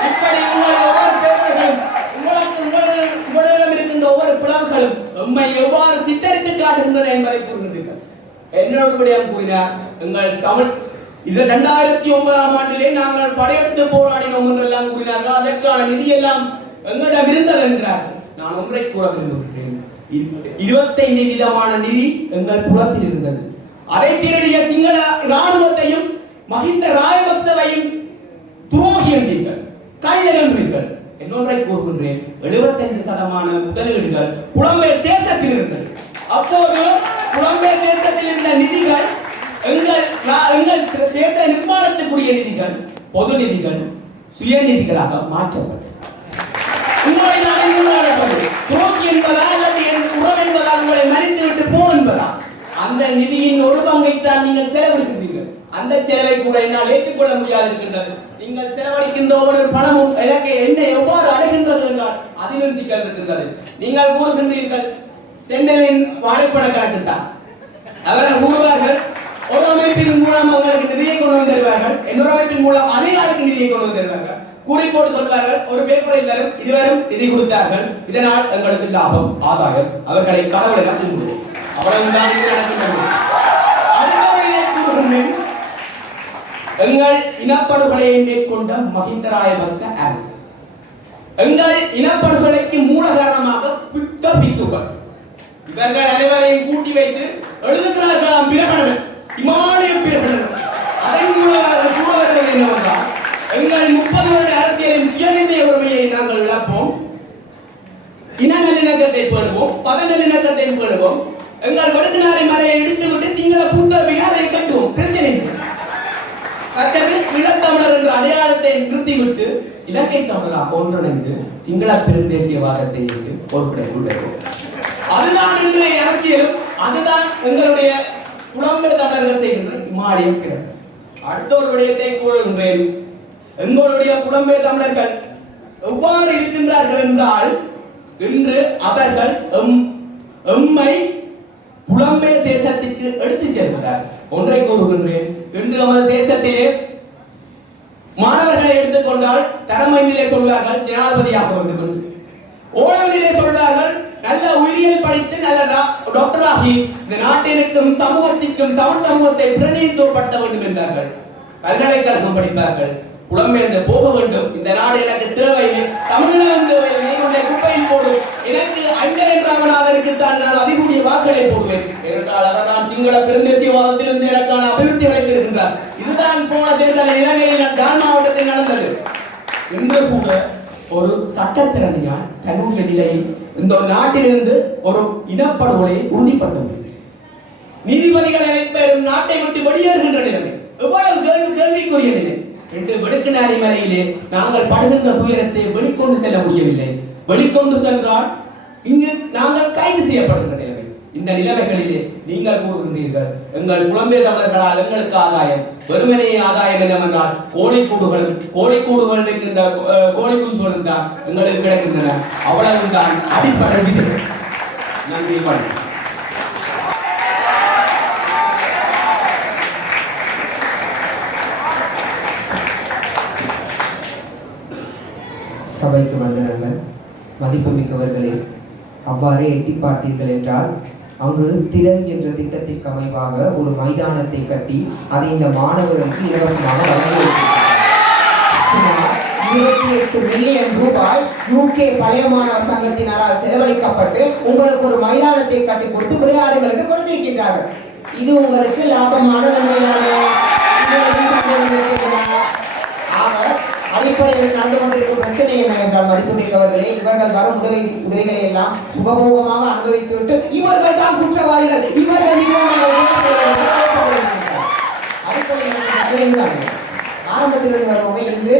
இப்படி உங்களுடைய ஒவ்வொரு பேர்களும் உங்களிடம் இருக்கின்ற ஒவ்வொரு பிளவுகளும் உண்மை எவ்வாறு சித்தரித்து காட்டுகின்றன என்பதை கூறுகின்றீர்கள். என்னோட விடயம் கூறினார், எங்கள் தமிழ் இது 2009ஆம் ஆண்டிலே நாங்கள் படையெடுத்து போராடினோம் என்றெல்லாம் கூறினார்கள். அதற்கான நிதி எல்லாம் எங்களிடம் இருந்தது என்கிறார்கள். நான் ஒன்றை கூற விரும்புகிறேன், 25 விதமான நிதி எங்கள் புலத்தில் இருந்தது. அதை திருடிய சிங்கள இராணுவத்தையும் மஹிந்த ராஜபக்சவையும் துரோகி என்றீர்கள், கள்ளர் என்றீர்கள். இன்னொன்றை கூறுகின்றேன், 75% முதலீடுகள் புலம்பெயர் தேசத்தில் இருந்தது. அப்போது புலம்பெயர் தேசத்தில் இருந்த நிதிகள் எங்கள் தேச நிர்மாணத்துக்குரிய நிதிகள், பொது நிதிகள், சுய நிதிகளாக மாற்றப்பட்டது. உங்களை துரோகி என்பதா அல்லது உறவு என்பதா, உங்களை மறித்து விட்டு போ என்பதா? அந்த நிதியின் ஒரு பங்கைத்தான் நீங்கள் செலவிடுகின்றீர்கள். அந்த செலவை கூட என்னால் ஏற்றுக்கொள்ள முடியாது இருக்கின்றது. நீங்கள் செலவழிக்கின்ற ஒவ்வொரு பணமும் எனக்கு என்ன எவ்வாறு அடைகின்றது என்றால் அதிலும் சிக்கல் இருக்கின்றது. நீங்கள் கூறுகின்றீர்கள் சென்னையின் வாழைப்பட கணக்கு தான். அவர்கள் கூறுவார்கள் ஒரு அமைப்பின் மூலம் அவங்களுக்கு நிதியை கொண்டு வந்து தருவார்கள், இன்னொரு அமைப்பின் மூலம் அதிகாரிக்கு நிதியை கொண்டு வந்து தருவார்கள். குறிப்போடு சொல்வார்கள் ஒரு பேப்பரில் வரும் இருவரும் நிதி கொடுத்தார்கள், இதனால் எங்களுக்கு லாபம் ஆதாயம், அவர்களை கடவுளிடம் கும்பிடுவோம். அவ்வளவுதான் இது நடக்கின்றது. எங்கள் இனப்படுகொலையை மேற்கொண்ட மஹிந்த ராஜபக்ச அரசு எங்கள் இனப்படுகொலைக்கு மூல காரணமாக பிக்க பிக்குகள் இவர்கள் அனைவரையும் கூட்டி வைத்து எழுதுகிறார்களாம் பிரகடனம், இமாலய பிரகடனம். அதன் மூலம் கூற வருவது என்னவென்றால் எங்கள் 30 வருட அரசியலின் சுயநிர்ணய உரிமையை நாங்கள் இழப்போம், இன நல்லிணக்கத்தை பேணுவோம், பத நல்லிணக்கத்தை பேணுவோம், எங்கள் வடக்குநாரை மலையை இடித்துவிட்டு சிங்கள பூத்த விகாரை கட்டுவோம், பிரச்சனை இல்லை. மற்றது ஈழத்தமிழர் என்ற அடையாளத்தை நிறுத்திவிட்டு இலங்கை தமிழராக ஒன்றிணைந்து சிங்கள பெருந்தேசியவாதத்தை ஏற்று பொறுப்படைக்குள் வருவோம். அதுதான் இன்றைய அரசியலும், அதுதான் எங்களுடைய புலம்பெயர் தமிழர்கள் செய்கின்ற இமாலய பிறகு. அடுத்த ஒரு விடயத்தை கூறுகின்றேன். எங்களுடைய புலம்பெயர் தமிழர்கள் எவ்வாறு இருக்கின்றார்கள் என்றால் இன்று அவர்கள் எம்மை புலம்பெயர் தேசத்திற்கு எடுத்துச் செல்கிறார். ஒன்றை கூறுகின்றேன், இன்று நமது தேசத்திலே மாணவர்களை எடுத்துக்கொண்டால் தரமையிலே சொல்வார்கள் ஜனாதிபதியாக வேண்டும் என்று, ஓரங்களிலே சொல்வார்கள் நல்ல உயிரியல் படித்து நல்ல டாக்டராகி இந்த நாட்டிற்கும் சமூகத்திற்கும் தமிழ் சமூகத்தை பிரதிநிதித்துவப்படுத்த வேண்டும் என்றார்கள். பல்கலைக்கழகம் படிப்பார்கள், புலம்பெயர்ந்து போக வேண்டும், இந்த நாடு எனக்கு தேவையில்லை, தமிழகம் தேவையில்லை, என்னுடைய குப்பையில் போடும், எனக்கு அண்டர் ராமநாதனுக்கு தான் நான் அதிகூடிய வாக்களை போடுவேன் என்றால் அவர் நான் சிங்கள பெருந்தேசியவாதத்திலிருந்து எனக்கான அபிவிருத்தி அடைந்திருக்கின்றார். இதுதான் போன தேர்தலில் இலங்கையில் டான் மாவட்டத்தில் நடந்தது. இன்று கூட ஒரு சட்டத்திறனியால் தன்னுடைய நிலையில் இந்த நாட்டிலிருந்து ஒரு இனப்படுகொலையை உறுதிப்படுத்த முடியும். நீதிபதிகள் அனைவரும் நாட்டை விட்டு வெளியேறுகின்ற நிலைமை எவ்வளவு கேள்விக்குரிய நிலை. என்று வெடுக்குநாரி மலையிலே நாங்கள் படுகின்ற துயரத்தை வெளிக்கொண்டு செல்ல முடியவில்லை. வெளிக்கொண்டு சென்றால் இங்கு நாங்கள் கைது செய்யப்படுகின்ற நிலைமை. இந்த நிலைமைகளிலே நீங்கள் கூறுகின்றீர்கள் எங்கள் புலம்பெயர் தமிழர்களால் எங்களுக்கு ஆதாயம், வெறுமனே ஆதாயம் என்னவென்றால் கோழிக்கூடுகள் இருக்கின்ற கோழி குஞ்சுகளும் தான் எங்களுக்கு கிடைக்கின்றன. அவ்வளவுதான் அடிப்படை விஷயம். நன்றி. சபைக்கு வந்தனங்கள், மதிப்புமிக்கவர்களே, அவ்வாறே எட்டி பார்த்தீர்கள் என்றால் அங்கு திறன் என்ற திட்டத்திற்கு அமைவாக ஒரு மைதானத்தை கட்டி அதை இந்த மாணவர்களுக்கு இலவசமாக வழங்கியிருக்கிறார். சுமார் 28 மில்லியன் ரூபாய் UK பழைய மாணவர் சங்கத்தினரால் செலவழிக்கப்பட்டு உங்களுக்கு ஒரு மைதானத்தை கட்டி கொடுத்து விளையாடுகளுக்கு கொடுத்திருக்கின்றார்கள். இது உங்களுக்கு லாபமான நன்மைதானே? அடிப்படையில் நடந்து கொண்டிருக்கும் பிரச்சனை என்னவென்றால் மதிப்புமிக்கவர்களே, இவர்கள் வரும் உதவிகளை எல்லாம் சுகபோகமாக அனுபவித்துவிட்டு இவர்கள் தான் குற்றவாளிகள், இவர்கள் ஆரம்பத்திலிருந்து வருவோமே. இன்று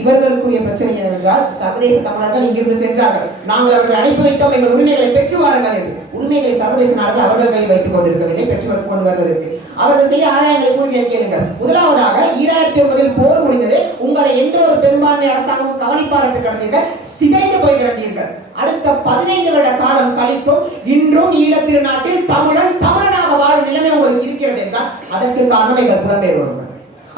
இவர்களுக்குரிய பிரச்சனை என்னவென்றால் சர்வதேச தமிழர்கள் இங்கிருந்து சென்றார்கள், நாங்கள் அவர்களை அனுப்பி வைத்தோம், எங்கள் உரிமைகளை பெற்று வாருங்கள் என்று. உரிமைகளை சர்வதேச நாடுகள் அவர்கள் கையில் வைத்துக் கொண்டிருக்கவில்லை, பெற்று கொண்டு வருவதற்கு. அவர்கள் செய்ய ஆதாயங்களை கூறி கேளுங்கள். முதலாவதாக 2009 போர் முடிந்தது, உங்களை எந்த ஒரு பெரும்பான்மை அரசாங்கம் கவனிப்பாரற்று கிடந்தீர்கள், சிதைந்து போய் கிடந்தீர்கள். அடுத்த 15 வருட காலம் கழித்தும் இன்றும் ஈழத் திருநாட்டில் தமிழனாக வாழும் நிலைமை உங்களுக்கு இருக்கிறது என்றால் அதற்கு காரணம் எங்கள் புலம்பெயர் உறவுகள்.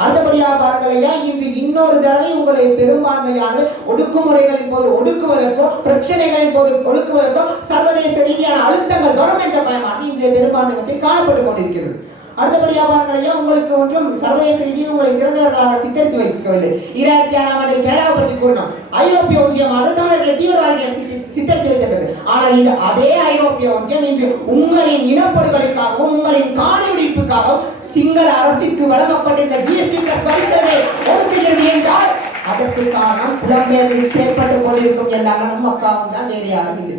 அடுத்தபடியாக பாருங்கள் ஐயா, இன்று இன்னொரு தடவை உங்களை பெரும்பான்மையானது ஒடுக்குமுறைகளின் போது ஒடுக்குவதற்கோ பிரச்சனைகளின் போது ஒடுக்குவதற்கோ சர்வதேச ரீதியான அழுத்தங்கள் வரும் என்ற பயமாக இன்றைய பெரும்பான்மை மத்தியில் காணப்பட்டுக் கொண்டிருக்கிறது. அடுத்தபடியாக பாருங்கள் ஐயா, உங்களுக்கு ஒன்றும் சர்வதேச ரீதியில் உங்களை சிறந்தவர்களாக சித்தரித்து வைக்கவில்லை. 2006ஆம் ஆண்டில் கனடாவை பற்றி கூறினோம், ஐரோப்பிய ஒன்றியமானது தமிழர்களை தீவிரவாதிகளை சித்தரித்து வைத்தது. ஆனால் இது அதே ஐரோப்பிய ஒன்றியம் இன்று உங்களின் இனப்படுகொலைக்காகவும் உங்களின் காணி வெடிப்புக்காகவும் சிங்கள அரசிற்கு வழங்கப்பட்டிருந்த GST பிளஸ் வரிசையை ஒடுக்குகிறது என்றால் அதற்கு காரணம் புலம்பெயர்ந்து செயல்பட்டுக் கொண்டிருக்கும் எல்லா அண்ணனும் அக்காவும் தான், வேறு யாரும் இல்லை.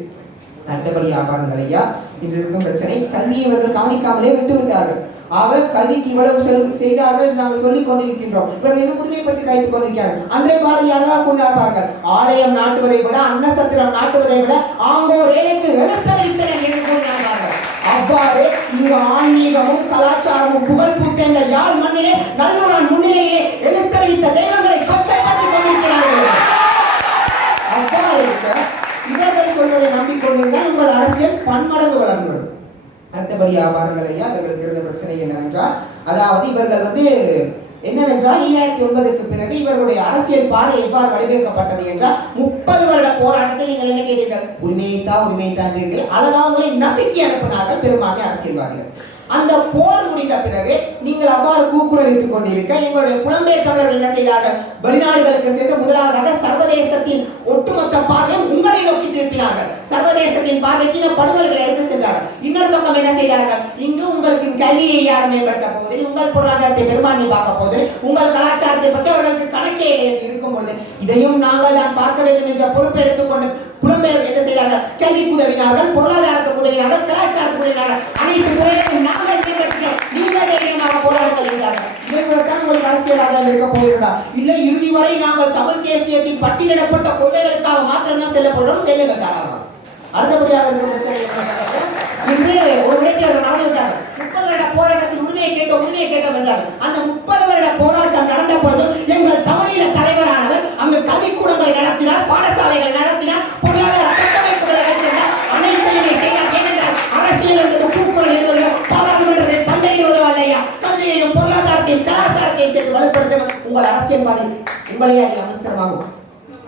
அடுத்தபடியாக பாருங்கள் ஐயா, இன்று இருக்கும் பிரச்சனை கல்வியை இவர்கள் கவனிக்காமலே விட்டுவிட்டார்கள். ஆக கல்விக்கு இவ்வளவு செய்தார்கள் என்று நாங்கள் சொல்லிக் கொண்டிருக்கின்றோம். இவர்கள் இன்னும் உரிமை பற்றி கைத்துக் கொண்டிருக்கிறார்கள். அன்றைய பாரதியாராக கொண்டாடுவார்கள், ஆலயம் நாட்டுவதை விட அன்னசத்திரம் நாட்டுவதை விட ஆங்கோர் ஏழைக்கு எழுத்தறிவித்தனர் என்று கூறினார்கள். அவ்வாறு இங்கு ஆன்மீகமும் கலாச்சாரமும் புகழ் பூத்த இந்த யாழ் மண்ணிலே நல்லூரான் முன்னிலையிலே எழுத்தறிவித்த தெய்வங்களை கொச்சைப்பட்டுக் கொண்டிருக்கிறார்கள். அவ்வாறு இருக்க இவர்கள் சொல்வதை நம்பிக்கொண்டிருந்தால் உங்கள் அரசியல் பன்மடங்கு வளர்ந்துவிடும். அடுத்தபடியாக பாருங்கள் ஐயா, இவர்களுக்கு இருந்த பிரச்சனை என்னவென்றால், அதாவது இவர்கள் என்னவென்றால் 2009க்கு பிறகு இவர்களுடைய அரசியல் பாதை எவ்வாறு வடிவமைக்கப்பட்டது என்றால் 30 வருட போராட்டத்தில் நீங்கள் என்ன கேட்டீர்கள்? உரிமையைத்தான் அழகா உங்களை நசுக்கி அனுப்பினார்கள் பெரும்பான்மை அரசியல்வாதிகள். அந்த போர் முடிந்த பிறகு நீங்கள் அவ்வாறு கூக்குரலிட்டுக் கொண்டிருக்க எங்களுடைய புலம்பெயர் தமிழர்கள் என்ன செய்தார்கள்? வெளிநாடுகளுக்கு சென்று முதலாவதாக சர்வதேசத்தின் ஒட்டுமொத்த பார்வையும் உங்களை நோக்கி திருப்பினார்கள். சர்வதேசத்தின் பார்வைக்கு படுகொலைகளை எடுத்து சென்றார்கள். இன்னொரு பக்கம் என்ன செய்தார்கள்? இங்கு உங்களுக்கு கல்வியை யார் மேம்படுத்த போவதில், உங்கள் பொருளாதாரத்தை பெரும்பான்மை பார்க்க போவதில், உங்கள் கலாச்சாரத்தை பற்றி அவர்களுக்கு கணக்கே இருக்கும் பொழுது இதையும் நாங்கள் தான் பார்க்க வேண்டும் என்ற பொறுப்பை எடுத்துக்கொண்டு புலம்பெயர் என்ன செய்தார்கள்? கல்விக்கு உதவினார்கள், பொருளாதாரத்துக்கு உதவினார்கள், கலாச்சாரத்துக்கு உதவினார்கள். அனைத்து துறைகளையும் நாங்கள் மேம்படுத்தினோம், நீங்கள் தைரியமாக போராடுங்கள் என்றார்கள். இதை போலத்தான் உங்களுக்கு அரசியல் ஆதாயம் இருக்க போகிறதா? இல்லை இறுதி வரை நாங்கள் தமிழ் தேசியத்தின் பட்டியலிடப்பட்ட கொள்கைகளுக்காக மாத்திரம்தான் செல்ல போகிறோம், செல்லுங்கள் தாராளமாக. அடுத்தபடியாக இருக்கும் பிரச்சனை இன்று ஒரு விடத்தை அவர் நடந்து விட்டார்கள். 30 வருட போராட்டத்தில் உரிமையை கேட்டோம் என்றார். அந்த 30 வருட போராட்டம் நடந்த பொழுது எங்கள் தமிழீழ தலைவரானவர் அங்கு கல்விக்கூடங்களை நடத்தினார், பாடசாலைகள் நடத்தினார், பொருளாதார கட்டமைப்புகளை வைத்திருந்தார், அனைத்தையுமே செய்தார். ஏனென்றால் அரசியல் என்பது கூக்குரல் என்பது பாராளுமன்றத்தை சண்டையிடுவதோ அல்லையா, கல்வியையும் பொருளாதாரத்தையும் கலாச்சாரத்தையும் சேர்த்து வலுப்படுத்த உங்கள் அரசியல்வாதி உங்களையே அது அவசரமாகும்.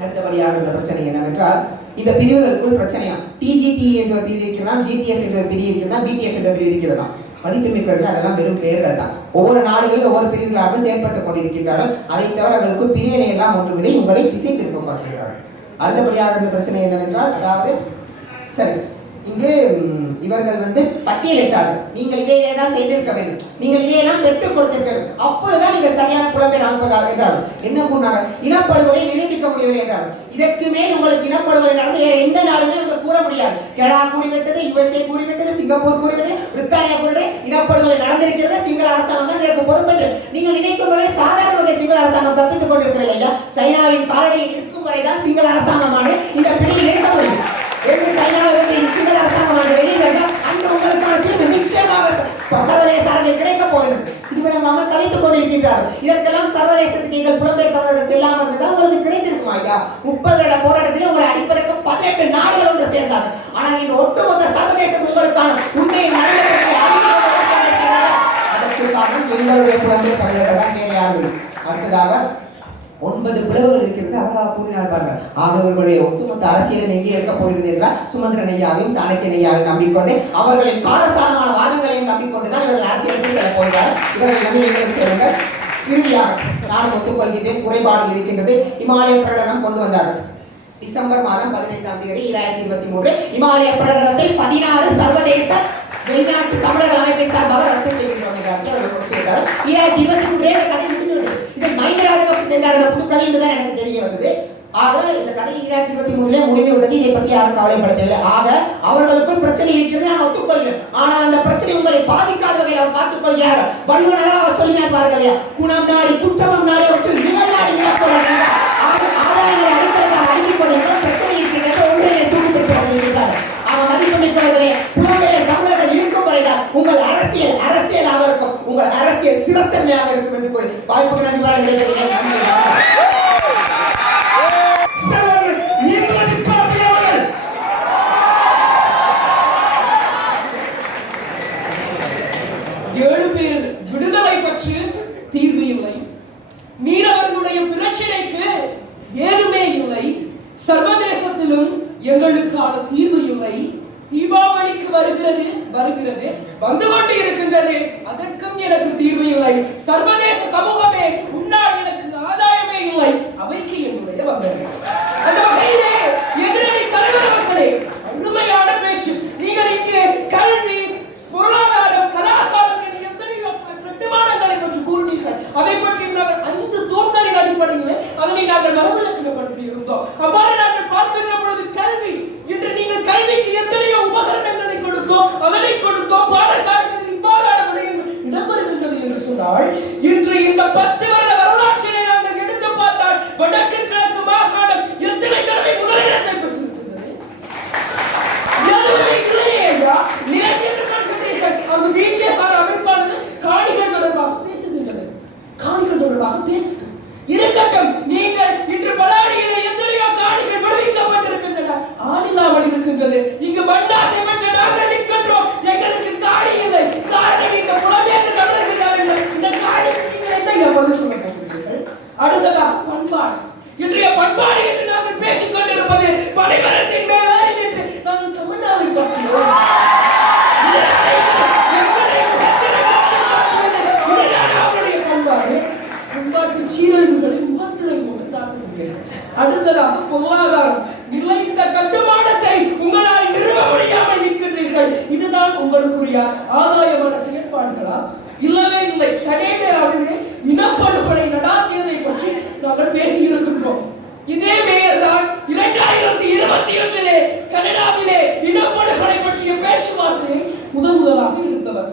அடுத்தபடியாக இந்த பிரச்சனை என்னவென்றால், இந்த பிரிவுகளுக்குள் பிரச்சனையா டிஜிடி என்ற ஒரு பிரிவு இருக்கிறதா, ஜிடிஎஃப் என்ற ஒரு பிரிவு இருக்கிறதா, பிடிஎஃப் என்ற பிரிவு இருக்கிறதா? மதிப்புமிக்கவர்கள் அதெல்லாம் வெறும் பெயர்கள் தான். ஒவ்வொரு நாடுகளில் ஒவ்வொரு பிரிவுகளாக செயல்பட்டுக் கொண்டிருக்கின்றார்கள். அதை தவிர அவர்களுக்கு பிரிவினை எல்லாம் ஒன்றுமில்லை, உங்களை திசை திருப்ப பார்க்கிறார்கள். அடுத்தபடியாக இந்த பிரச்சனை என்னவென்றால், அதாவது சரி இங்கு இவர்கள் பட்டியலிட்டார்கள். நீங்கள் இதையே தான் செய்திருக்க வேண்டும், நீங்கள் இதையெல்லாம் பெற்றுக் கொடுத்திருக்க வேண்டும், அப்பொழுதுதான் நீங்கள் சரியான புலம்பெயர் அமைப்பதாக என்றார்கள். என்ன கூறினார்கள்? இனப்படுகொலை நிரூபிக்க முடியவில்லை என்றார்கள். இதற்கு மேல் உங்களுக்கு இனப்படுகொலை நடந்து வேற எந்த நாடுமே கூற முடியாது. கனடா கூறிவிட்டது, USA கூறிவிட்டது, சிங்கப்பூர் கூறிவிட்டது, பிரித்தானியா கூறிவிட்டது, இனப்படுகொலை நடந்திருக்கிறது, சிங்கள அரசாங்கம் தான் இதற்கு பொறுப்பென்று நீங்கள் நினைக்கும் வரை சாதாரண சிங்கள அரசாங்கம் தப்பித்துக் கொண்டிருக்கவில்லை ஐயா. சைனாவின் காலடியில் இருக்கும் வரைதான் சிங்கள அரசாங்கமான இந்த பிடியில் இருக்க முடியும். சிங்கள அரசாங்கமான வெளியில் அன்று உங்களுக்கான தீர்வு நிச்சயமாக சர்வதேச அரங்கில் கிடைக்கப் போகிறது. இதுவரை கலைத்துக் கொண்டிருக்கின்றார்கள். இதற்கெல்லாம் சர்வதேசத்துக்கு நீங்கள் புலம்பெயர் தமிழர்கள் செல்லாமல் இருந்ததால் உங்களுக்கு கிடைத்திருக்குமா ஐயா? 30 வருட போராட்டத்தில் உங்களை அடிப்பதற்கு 18 நாடுகள் ஒன்று சேர்ந்தார்கள். ஆனால் இந்த ஒட்டுமொத்த சர்வதேசம் உங்களுக்கான உண்மையை நடவடிக்கை அதற்கு காரணம் எங்களுடைய புலம்பெயர் தமிழர்கள் தான், வேறு யாரும். அடுத்ததாக 9 பிளவுகள் இருக்கிறது, அழகாக கூறினார் பாருங்கள். ஆகவர்களுடைய ஒட்டுமொத்த அரசியலும் எங்கே இருக்க போகிறது என்றால் சுமந்திரன் ஐயாவையும் சாணக்கியன் ஐயாவையும் நம்பிக்கொண்டு அவர்களின் காரசாரமான வாதங்களையும் நம்பிக்கொண்டுதான் இவர்கள் அரசியலுக்கு செல்ல போகிறார்கள். இவர்கள் நம்பிக்கைகளுக்கு செல்லுங்கள். இறுதியாக நானும் ஒத்துக்கொள்கிறேன், குறைபாடுகள் இருக்கின்றது. இமாலய பிரகடனம் கொண்டு வந்தார்கள். டிசம்பர் மாதம் 15ஆம் தேதி 2023 இமாலய பிரகடனத்தை 16 சர்வதேச வெளிநாட்டு தமிழர் அமைப்பின் சார்பாக ரத்து செய்கின்றோம் என்றார்கள். அவர்கள் கொடுத்துவிட்டார்கள். 2023 கதை முடிந்துவிட்டது. இதில் மஹிந்த ராஜபக்சே சென்றார்கள் புது கதை என்றுதான் எனக்கு தெரிய வந்தது. ஆக இந்த கதை 2023 முடிந்து விட்டது. இதை பற்றி யாரும் கவலைப்படுத்தவில்லை. ஆக அவர்களுக்குள் பிரச்சனை இருக்கிறது, நான் ஒத்துக்கொள்கிறேன். ஆனால் அந்த பிரச்சனை உங்களை பாதிக்காத வகையில் அவர் பார்த்துக் கொள்கிறார்கள். வள்ளுவனாக அவர் சொல்லினார் பாருங்கள், குணம் நாடி குற்றமும் நாடி அவற்றில் முதல் நாடி மேற்கொள்கிறார். ஆதாரங்களை அடிப்படையாக அடித்துக் கொண்டிருக்கிறோம். பிரச்சனை இருக்கிறது, ஒன்றினை தூக்கிப்பிடித்துக் கொண்டிருக்கிறார். அவர் மதிப்புமிக்கவர்களே, புலம்பெயர் தமிழர்கள் இருக்கும் வரைதான் உங்கள் அரசியலாக இருக்கும், உங்கள் அரசியல் ஸ்திரத்தன்மையாக இருக்கும் என்று கூறி வாய்ப்புக்கு நன்றி பாருங்கள். விடுதலை பற்றி தீர்வு இல்லை, மீனவர்களுடைய பிரச்சனைக்கு ஏதுமே இல்லை, சர்வதேசத்திலும் எங்களுக்கான தீர்வு இல்லை, தீபாவளிக்கு வருகிறது வந்து கொண்டு இருக்கின்றது, அதற்கும் எனக்கு தீர்வு இல்லை, சர்வதேச சமூகமே உன்னால் எனக்கு ஆதாயமே இல்லை, அவைக்கு என்னுடைய வந்தர்கள். அந்த வகையிலே எதிரணி தலைவர் அவர்களே, அருமையான பேச்சு. நீங்கள் இங்கு கல்வி, பொருளாதாரம், கலாச்சாரம் என்ற எத்தனையோ கட்டுமானங்களை பற்றி கூறினீர்கள். அதை பற்றி நாங்கள் 5 தூண்களின் அடிப்படையில் அதனை நாங்கள் மரபுலக்கணப்படுத்தி இருந்தோம். அவ்வாறு நாங்கள் பார்க்கின்ற பொழுது கல்வி, இன்று நீங்கள் கல்விக்கு எத்தனையோ உபகரணங்களை கொடுத்தோம், அதனை கொடுத்தோம், பாடசாலைகளில் இவ்வாறான விடயங்கள் இடம்பெறுகின்றது என்று சொன்னால், இன்று இந்த 10 வருட வரலாற்றினை நாங்கள் எடுத்து பார்த்தால் வடக்கு கிழக்கு மாகாணம் எத்தனை தடவை முதலிடத்தை பெற்றிருக்கின்றது? அங்கு பேசியிருக்கிறீர்கள். அடுத்ததாக பொருளாதாரம், நிலைத்த கட்டுமானத்தை உங்களால் நிறுவ முடியாமல் நிற்கின்றீர்கள். இதுதான் உங்களுக்குரிய ஆதாயமான செயற்பாடுகளா? இல்லவே இல்லை. கனேடியாவிலே இனப்படுகொலை நடாத்தியதை பற்றி நாங்கள் பேசியிருக்கின்றோம். இதே மேயர் தான் 2021 கனடாவிலே இனப்படுகொலை பற்றிய பேச்சுவார்த்தையை முதலாக எடுத்தவர்.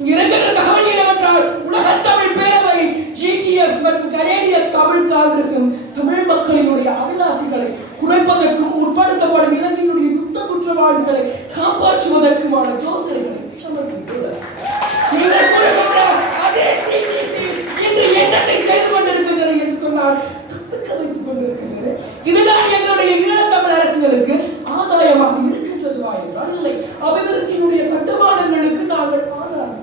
இங்கு இருக்கின்ற தகவல் என்னவென்றால் உலக தமிழ் பேரவை, GTF மற்றும் கனேடிய தமிழ் காங்கிரசும் தமிழ் மக்களினுடைய அபிலாசைகளை குறைப்பதற்கும் உட்படுத்தப்படும் இலங்கையினுடைய யுத்த குற்றவாளிகளை காப்பாற்றுவதற்குமான யோசனைகளை சமர்ப்பித்துள்ளனர். நீங்கள் கூறுகின்ற அதே CPC இன்று என்னத்தை செய்து கொண்டிருக்கின்றது என்று சொன்னால் தப்பிக்க வைத்துக் கொண்டிருக்கின்றது. இதுதான் எங்களுடைய ஈழத்தமிழ் அரசுகளுக்கு ஆதாயமாக இருக்கின்றதுவா என்றால் இல்லை. அபிவிருத்தியினுடைய கட்டுமானங்களுக்கு நாங்கள் ஆதாரம்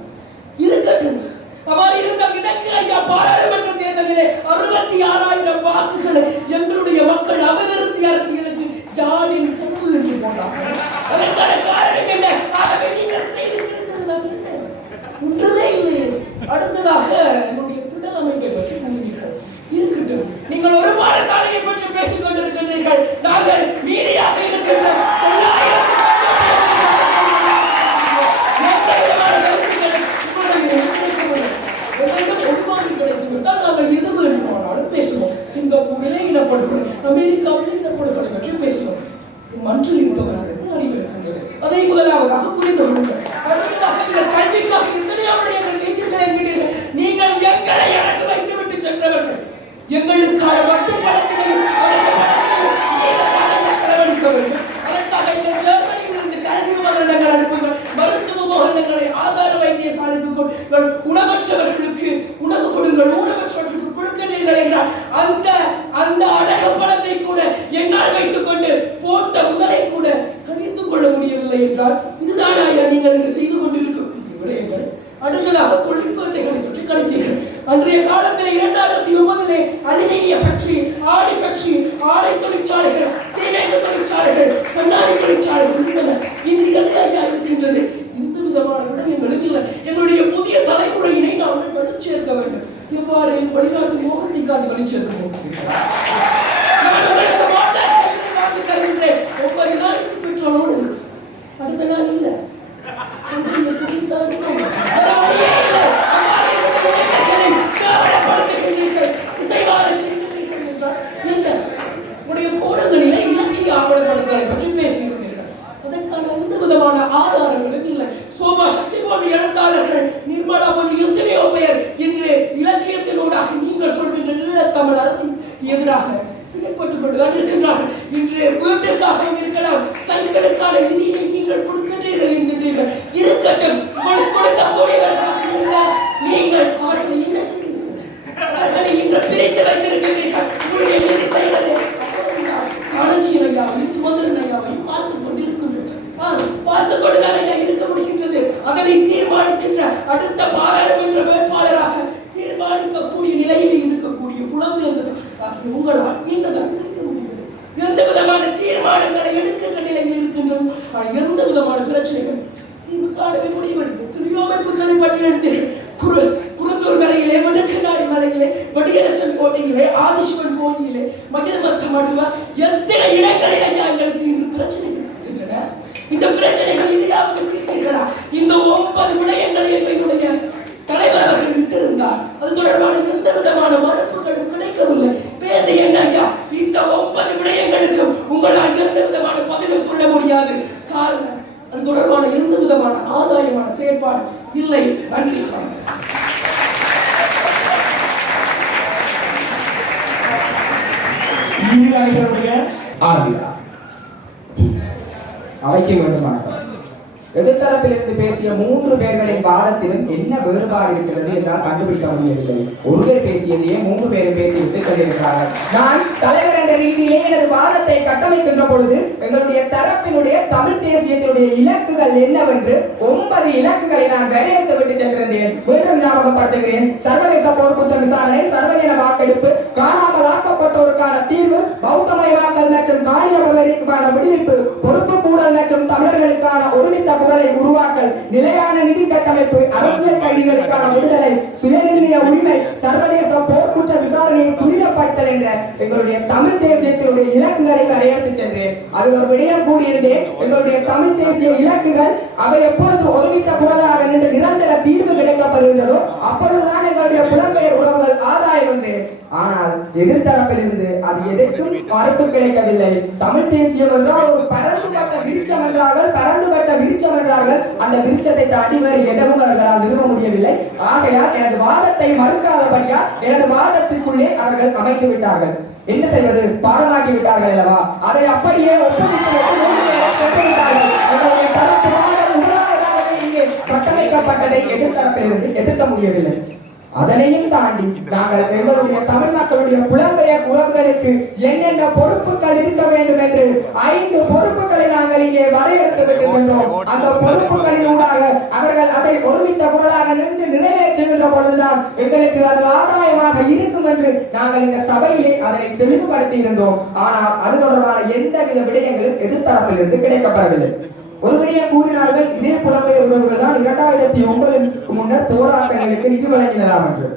இருக்கட்டும். அவ்வாறு இருந்தால் இதற்கு ஐயா பாராளுமன்ற தேர்தலிலே 66,000 வாக்குகளை எங்களுடைய மக்கள் அபிவிருத்தி அரசியலுக்கு யாழில் கனவு என்று போனார்கள். அதற்கான காரணம் என்ன? ஆகவே நீங்கள் செய்திருக்கிறது ஒன்றுமே இல்லை. அடுத்ததாக என்னுடைய திடல் அமைப்பை பற்றி கூறுகிறீர்கள். இருக்கட்டும், நீங்கள் ஒரு பாடசாலையை பற்றி பேசிக் கொண்டிருக்கின்றீர்கள். நாங்கள் மீதியாக இருக்கின்ற சிங்கப்பூரிலே இனப்படுகொலை, அமெரிக்காவிலே இனப்படுகொலை பற்றி பேசுவோம். மன்றில் இருப்பவர்களுக்கு அறிவு இருக்கின்றது. அதை முதலாவதாக புரிந்து கொள்ளுங்கள். கல்விக்காக இத்தனையாவுடைய செய்திருக்கிறீர்கள். நீங்கள் எங்களை எனக்கு வைத்துவிட்டு சென்றவர்கள். எங்களுக்கான மட்டுப்படுத்திகளை செலவழிக்க வேண்டும். அதற்காக ஜெர்மனியிலிருந்து கல்வி உபகரணங்கள் அனுப்புங்கள், மருத்துவ உபகரணங்களை ஆதார வைத்தியசாலைக்கு கொடுங்கள், உணவற்றவர்களுக்கு உணவு கொடுங்கள், ஊனமற்றவர்களுக்கு கொடுக்கின்றீர்கள் என்றால் அந்த அடக பணத்தை கூட என்னால் வைத்துக் கொண்டு போட்ட முதலை கூட கணித்துக் கொள்ள முடியவில்லை என்றால் இதுதான் நீங்கள் இங்கு செய்து கொண்டிருக்கும் விடயங்கள். அடுத்ததாக தொழிற்பேட்டைகளை பற்றி கணித்தீர்கள். அன்றைய காலத்தில் 2009 அலுமினிய ஃபேக்டரி, ஆடை ஃபேக்டரி, ஆடை தொழிற்சாலைகள், சீமெண்ட் தொழிற்சாலைகள், கண்ணாடி தொழிற்சாலைகள் இருந்தன. இன்று இருக்கின்றது. இந்த விதமான விடயங்களும் இல்லை. எங்களுடைய புதிய தலைமுறையினை நாங்கள் வலுச்சேர்க்க வேண்டும். எவ்வாறு வழிகாட்டு மோகத்தை காட்டி வலுச்சேர்க்க போகிறீர்களா? ஒவ்வொரு நாளைக்கு பெற்றோரோடு அடுத்த நாள் இல்லை. கோணங்களிலே இலக்கிய ஆவணப்படுத்தலை பற்றி பேசியிருந்தீர்கள். அதற்கான எந்த விதமான ஆதாரங்களும் இல்லை. சோபா சக்தி போன்ற எழுத்தாளர்கள், நிர்மலா போன்ற எத்தனையோ பெயர் இன்று இலக்கியத்தினூடாக நீங்கள் சொல்கின்ற ஈழத்தமிழ் அரசு எதிராக செயல்பட்டுக் கொண்டுதான் இருக்கின்றார்கள். இன்று வீட்டிற்காகவும் இருக்கலாம், சைக்கிளுக்கான நிதியை நீங்கள் கொடுக்கின்றீர்கள் என்கின்றீர்கள். இருக்கட்டும், உங்களுக்கு கொடுக்கக்கூடியவர்கள் நீங்கள் அவர்களை என்ன செய்கிறீர்கள்? அவர்களை நீங்கள் பிரித்து வைத்திருக்கின்றீர்கள். உங்களுடைய நிதி செய்வது சாணக்கியனையாவையும் சுமந்திரனையாவையும் பார்த்துக் கொண்டுதான் இருக்க முடிகின்றது. அதனை தீர்மானிக்கின்ற அடுத்த பாராளுமன்ற வேட்பாளராக தீர்மானிக்கக்கூடிய நிலையில் இருக்கக்கூடிய புலம்பெயர்ந்தது உங்களால் என்னதான் நினைக்க முடிகிறது? எந்த விதமான தீர்மானங்களை எடுக்கின்ற நிலையில் இருக்கின்றது. எந்த விதமான பிரச்சனைகள் தீர்வு காணவே முடியவில்லை. அமைப்புகளை பட்டியெடுத்தீர்கள். குருந்தூர் மலையிலே, வடக்கண்ணாடி மலையிலே, வடியரசன் கோட்டையிலே, ஆதிசிவன் கோயிலே, மகிழ்மத்த மடுவா, எத்தனை இடங்களில் எங்களுக்கு இன்று பிரச்சனைகள் இருக்கின்றன. இந்த பிரச்சனைகள் இதையாவது தீர்த்தீர்களா? இந்த 9 விடயங்களை எங்களுடைய தலைவர் அவர்கள் விட்டிருந்தார். அது தொடர்பான எந்த விதமான மறுப்புகளும் கிடைக்கவில்லை. பேத என்னையா, இந்த 9 விடயங்களுக்கும் உங்களால் எந்த விதமான பதிலும் சொல்ல முடியாது. காரணம், அது தொடர்பான எந்த விதமான ஆதாயமான செயற்பாடு இல்லை. நன்றி. அவைக்கு வேண்டுமானவர் எதிர்த்தரப்பிலிருந்து பேசிய 3 பேர்களின் வாதத்திலும் என்ன வேறுபாடு இருக்கிறது என்றால் கண்டுபிடிக்க முடியவில்லை. ஒருவர் பேசியதையே 3 பேரும் பேசிவிட்டு சொல்லியிருக்கிறார்கள். நான் தலைவர் என்ற ரீதியிலே எனது வாதத்தை கட்டமைக்கின்ற பொழுது எங்களுடைய தரப்பினுடைய தமிழ் தேசியத்தினுடைய இலக்குகள் என்னவென்று 9 இலக்குகளை நான் வரையறுத்து விட்டு சென்றிருந்தேன். மீண்டும் ஞாபகப்படுத்துகிறேன். சர்வதேச போர்க்குற்ற விசாரணை, சர்வஜன வாக்கெடுப்பு, காணாமல் ஆக்கப்பட்டோருக்கான தீர்வு, பௌத்தமயமாக்கல் மற்றும் காணியவர்களுக்கான விடுவிப்பு, பொறுப்பு கூறல் மற்றும் தமிழர்களுக்கான ஒருமித்த குரலை உருவாக்கல், நிலையான நிதி கட்டமைப்பு, அரசியல் கைதிகளுக்கான விடுதலை, சுயநிர்ணய உரிமை, சர்வதேச போர்க்குற்ற விசாரணையை துரிதப்படுத்தல் என்ற எங்களுடைய தமிழ் தேசியத்தினுடைய இலக்குகளை வரையறுத்து சென்றேன். அது ஒரு விடயம் கூறியிருந்தேன். எங்களுடைய தமிழ் தேசிய இலக்குகள் அவை எப்பொழுது ஒருமித்த குரலாக நின்று நிரந்தர தீர்வு கிடைக்கப்படுகின்றதோ அப்பொழுதுதான் எங்களுடைய புலம்பெயர் உறவுகள் ஆதாயம் என்றேன். ஆனால் எதிர்த்தரப்பில் இருந்து அது எதற்கும் மறுப்பு கிடைக்கவில்லை. தமிழ் தேசியம் என்றால் ஒரு பரந்துபட்ட விருட்சம் என்றார்கள். அந்த விருட்சத்தை தாண்டி வேறு எதுவும் அவர்களால் நிறுவ முடியவில்லை. ஆகையால் எனது வாதத்தை மறுக்காதபடியால் எனது வாதத்திற்குள்ளே அவர்கள் அமைத்து விட்டார்கள். என்ன செய்வது? பாடமாக்கி விட்டார்கள் அல்லவா? அதை அப்படியே கட்டமைக்கப்பட்டதை எதிர்த்தரப்பிலிருந்து எதிர்க்க முடியவில்லை. அதனையும் தாண்டி நாங்கள் எங்களுடைய தமிழ் மக்களுடைய புலம்பெயர் உறவுகளுக்கு என்னென்ன பொறுப்புகள் இருக்க வேண்டும் என்று 5 பொறுப்புகளை நாங்கள் இங்கே வரையறுத்து விட்டுகின்றோம். அந்த பொறுப்புகளினூடாக அவர்கள் அதை ஒருமித்த குரலாக நின்று நிறைவேற்றுகின்ற பொழுதுதான் எங்களுக்கு அது ஆதாயமாக இருக்கும் என்று நாங்கள் இந்த சபையிலே அதனை தெளிவுபடுத்தி இருந்தோம். ஆனால் அது தொடர்பான எந்தவித விடயங்களும் எதிர்த்தரப்பிலிருந்து கிடைக்கப்படவில்லை. ஒரு விடயம் கூறினார்கள், இதே புலம்பெயர் உறவுகள் தான் 2009 முன்னர் போராட்டங்களுக்கு நிதி வழங்கினார் என்று.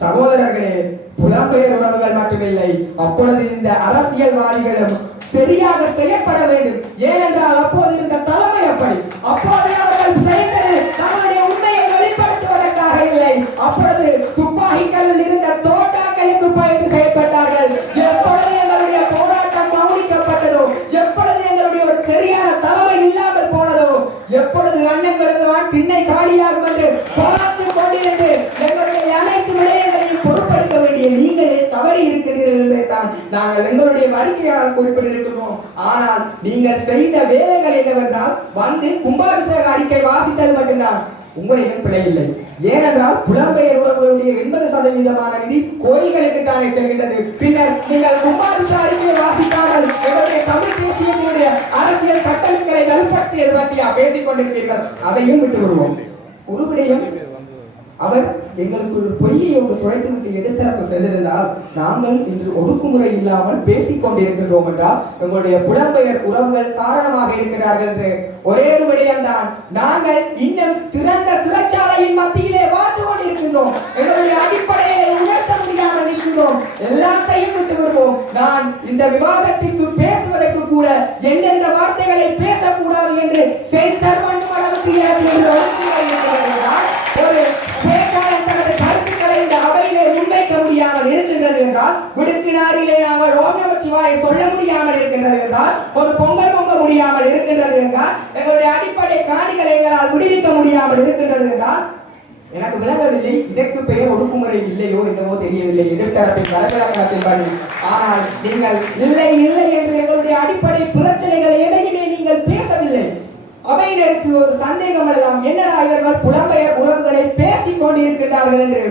சகோதரர்களே, புலம்பெயர் உறவுகள் மட்டுமில்லை, அப்பொழுது இந்த அரசியல்வாதிகளும் சரியாக செய்யப்பட வேண்டும். ஏனென்றால் அப்போது இருந்த தலைமை அப்படி. அப்போதே அவர்கள் செய்தது நம்முடைய உண்மையை வெளிப்படுத்துவதற்காக இல்லை. அப்பொழுது துப்பாக்கிகளில் இருந்த தோட்டாக்களுக்கு பயந்து செயல்பட்டார்கள். எப்பொழுது எங்களுடைய போராட்டம் கவனிக்கப்பட்டதோ, எப்பொழுது எங்களுடைய ஒரு சரியான தலைமை இல்லாமல் போனதோ, எப்பொழுது அண்ணங்களுக்கு திண்ணை காலியாகும் என்று பார்த்து கொண்டிருந்து எங்களுடைய அனைத்து விடயங்களையும் பொறுப்படுத்த வேண்டிய நீங்களே தவறி இருக்கிறீர்கள் என்பதைத்தான் நாங்கள் எங்களுடைய அறிக்கையாக குறிப்பிட்டிருக்கிறோம். ஆனால் நீங்கள் செய்த வேலைகள் என்னவென்றால் வந்து கும்பாபிஷேக அறிக்கை வாசித்தல் மட்டும்தான். உங்களிடம் பிழை இல்லை. ஏனென்றால் புலம்பெயர் உறவுகளுடைய 80% நிதி கோயில்களுக்கு தானே செல்கின்றது. பின்னர் நீங்கள் கும்பாபிஷேக அறிக்கையை வாசிக்காமல் எங்களுடைய தமிழ் தேசியத்தினுடைய அரசியல் கட்டமைப்புகளை வலுப்படுத்தியது பற்றியா பேசிக் கொண்டிருப்பீர்கள்? அதையும் விட்டு விடுவோம். ஒரு விடயம், அவர் எங்களுக்கு ஒரு பொய்யை சுழைத்து விட்டு எதிர்த்தரப்பு செய்திருந்தால் நாங்கள் இன்று ஒடுக்குமுறை இல்லாமல் பேசிக் கொண்டிருக்கின்றோம் என்றால் எங்களுடைய புலம்பெயர் உறவுகள் காரணமாக இருக்கிறார்கள் என்று ஒரே ஒரு விடயம்தான். நாங்கள் இன்னும் திறந்த சிறைச்சாலையின் மத்தியிலே வாழ்ந்து கொண்டிருக்கின்றோம். எங்களுடைய அடிப்படையை உணர்த்த முடியாமல் இருக்கின்றோம். எல்லாத்தையும் விட்டு விடுவோம். நான் இந்த விவாதத்திற்கு பேசுவதற்கு கூட எந்தெந்த வார்த்தைகளை பேசக்கூடாது என்று சென்சர் பண்ணும் அளவுக்கு ஒரு பேச்சாளர் தனது கருத்துக்களை இந்த அவையிலே முன்வைக்க முடியாமல் இருக்கின்றது என்றால், விடுக்கினாரிலே நாங்கள் ஓம் நம சிவாயை சொல்ல முடியாமல் இருக்கின்றது என்றால், ஒரு பொங்கல் பொங்க முடியாமல் இருக்கின்றது என்றால், எங்களுடைய அடிப்படை காணிகளை எங்களால் விடுவிக்க முடியாமல் இருக்கின்றது என்றால் எனக்கு விளங்கவில்லை. இதற்கு பெயர் ஒடுக்குமுறை இல்லையோ என்னவோ தெரியவில்லை எதிர்த்தரப்பின் கலகலக்கத்தில் பண்ணி. ஆனால் நீங்கள் இல்லை இல்லை என்று எங்களுடைய அடிப்படை பிரச்சனைகளை எதையுமே நீங்கள் பேசவில்லை. அவையினருக்கு ஒரு சந்தேகம் எல்லாம், என்னடா இவர்கள் புலம்பெயர் உறவுகளை பேசிக் கொண்டிருக்கிறார்கள் என்று.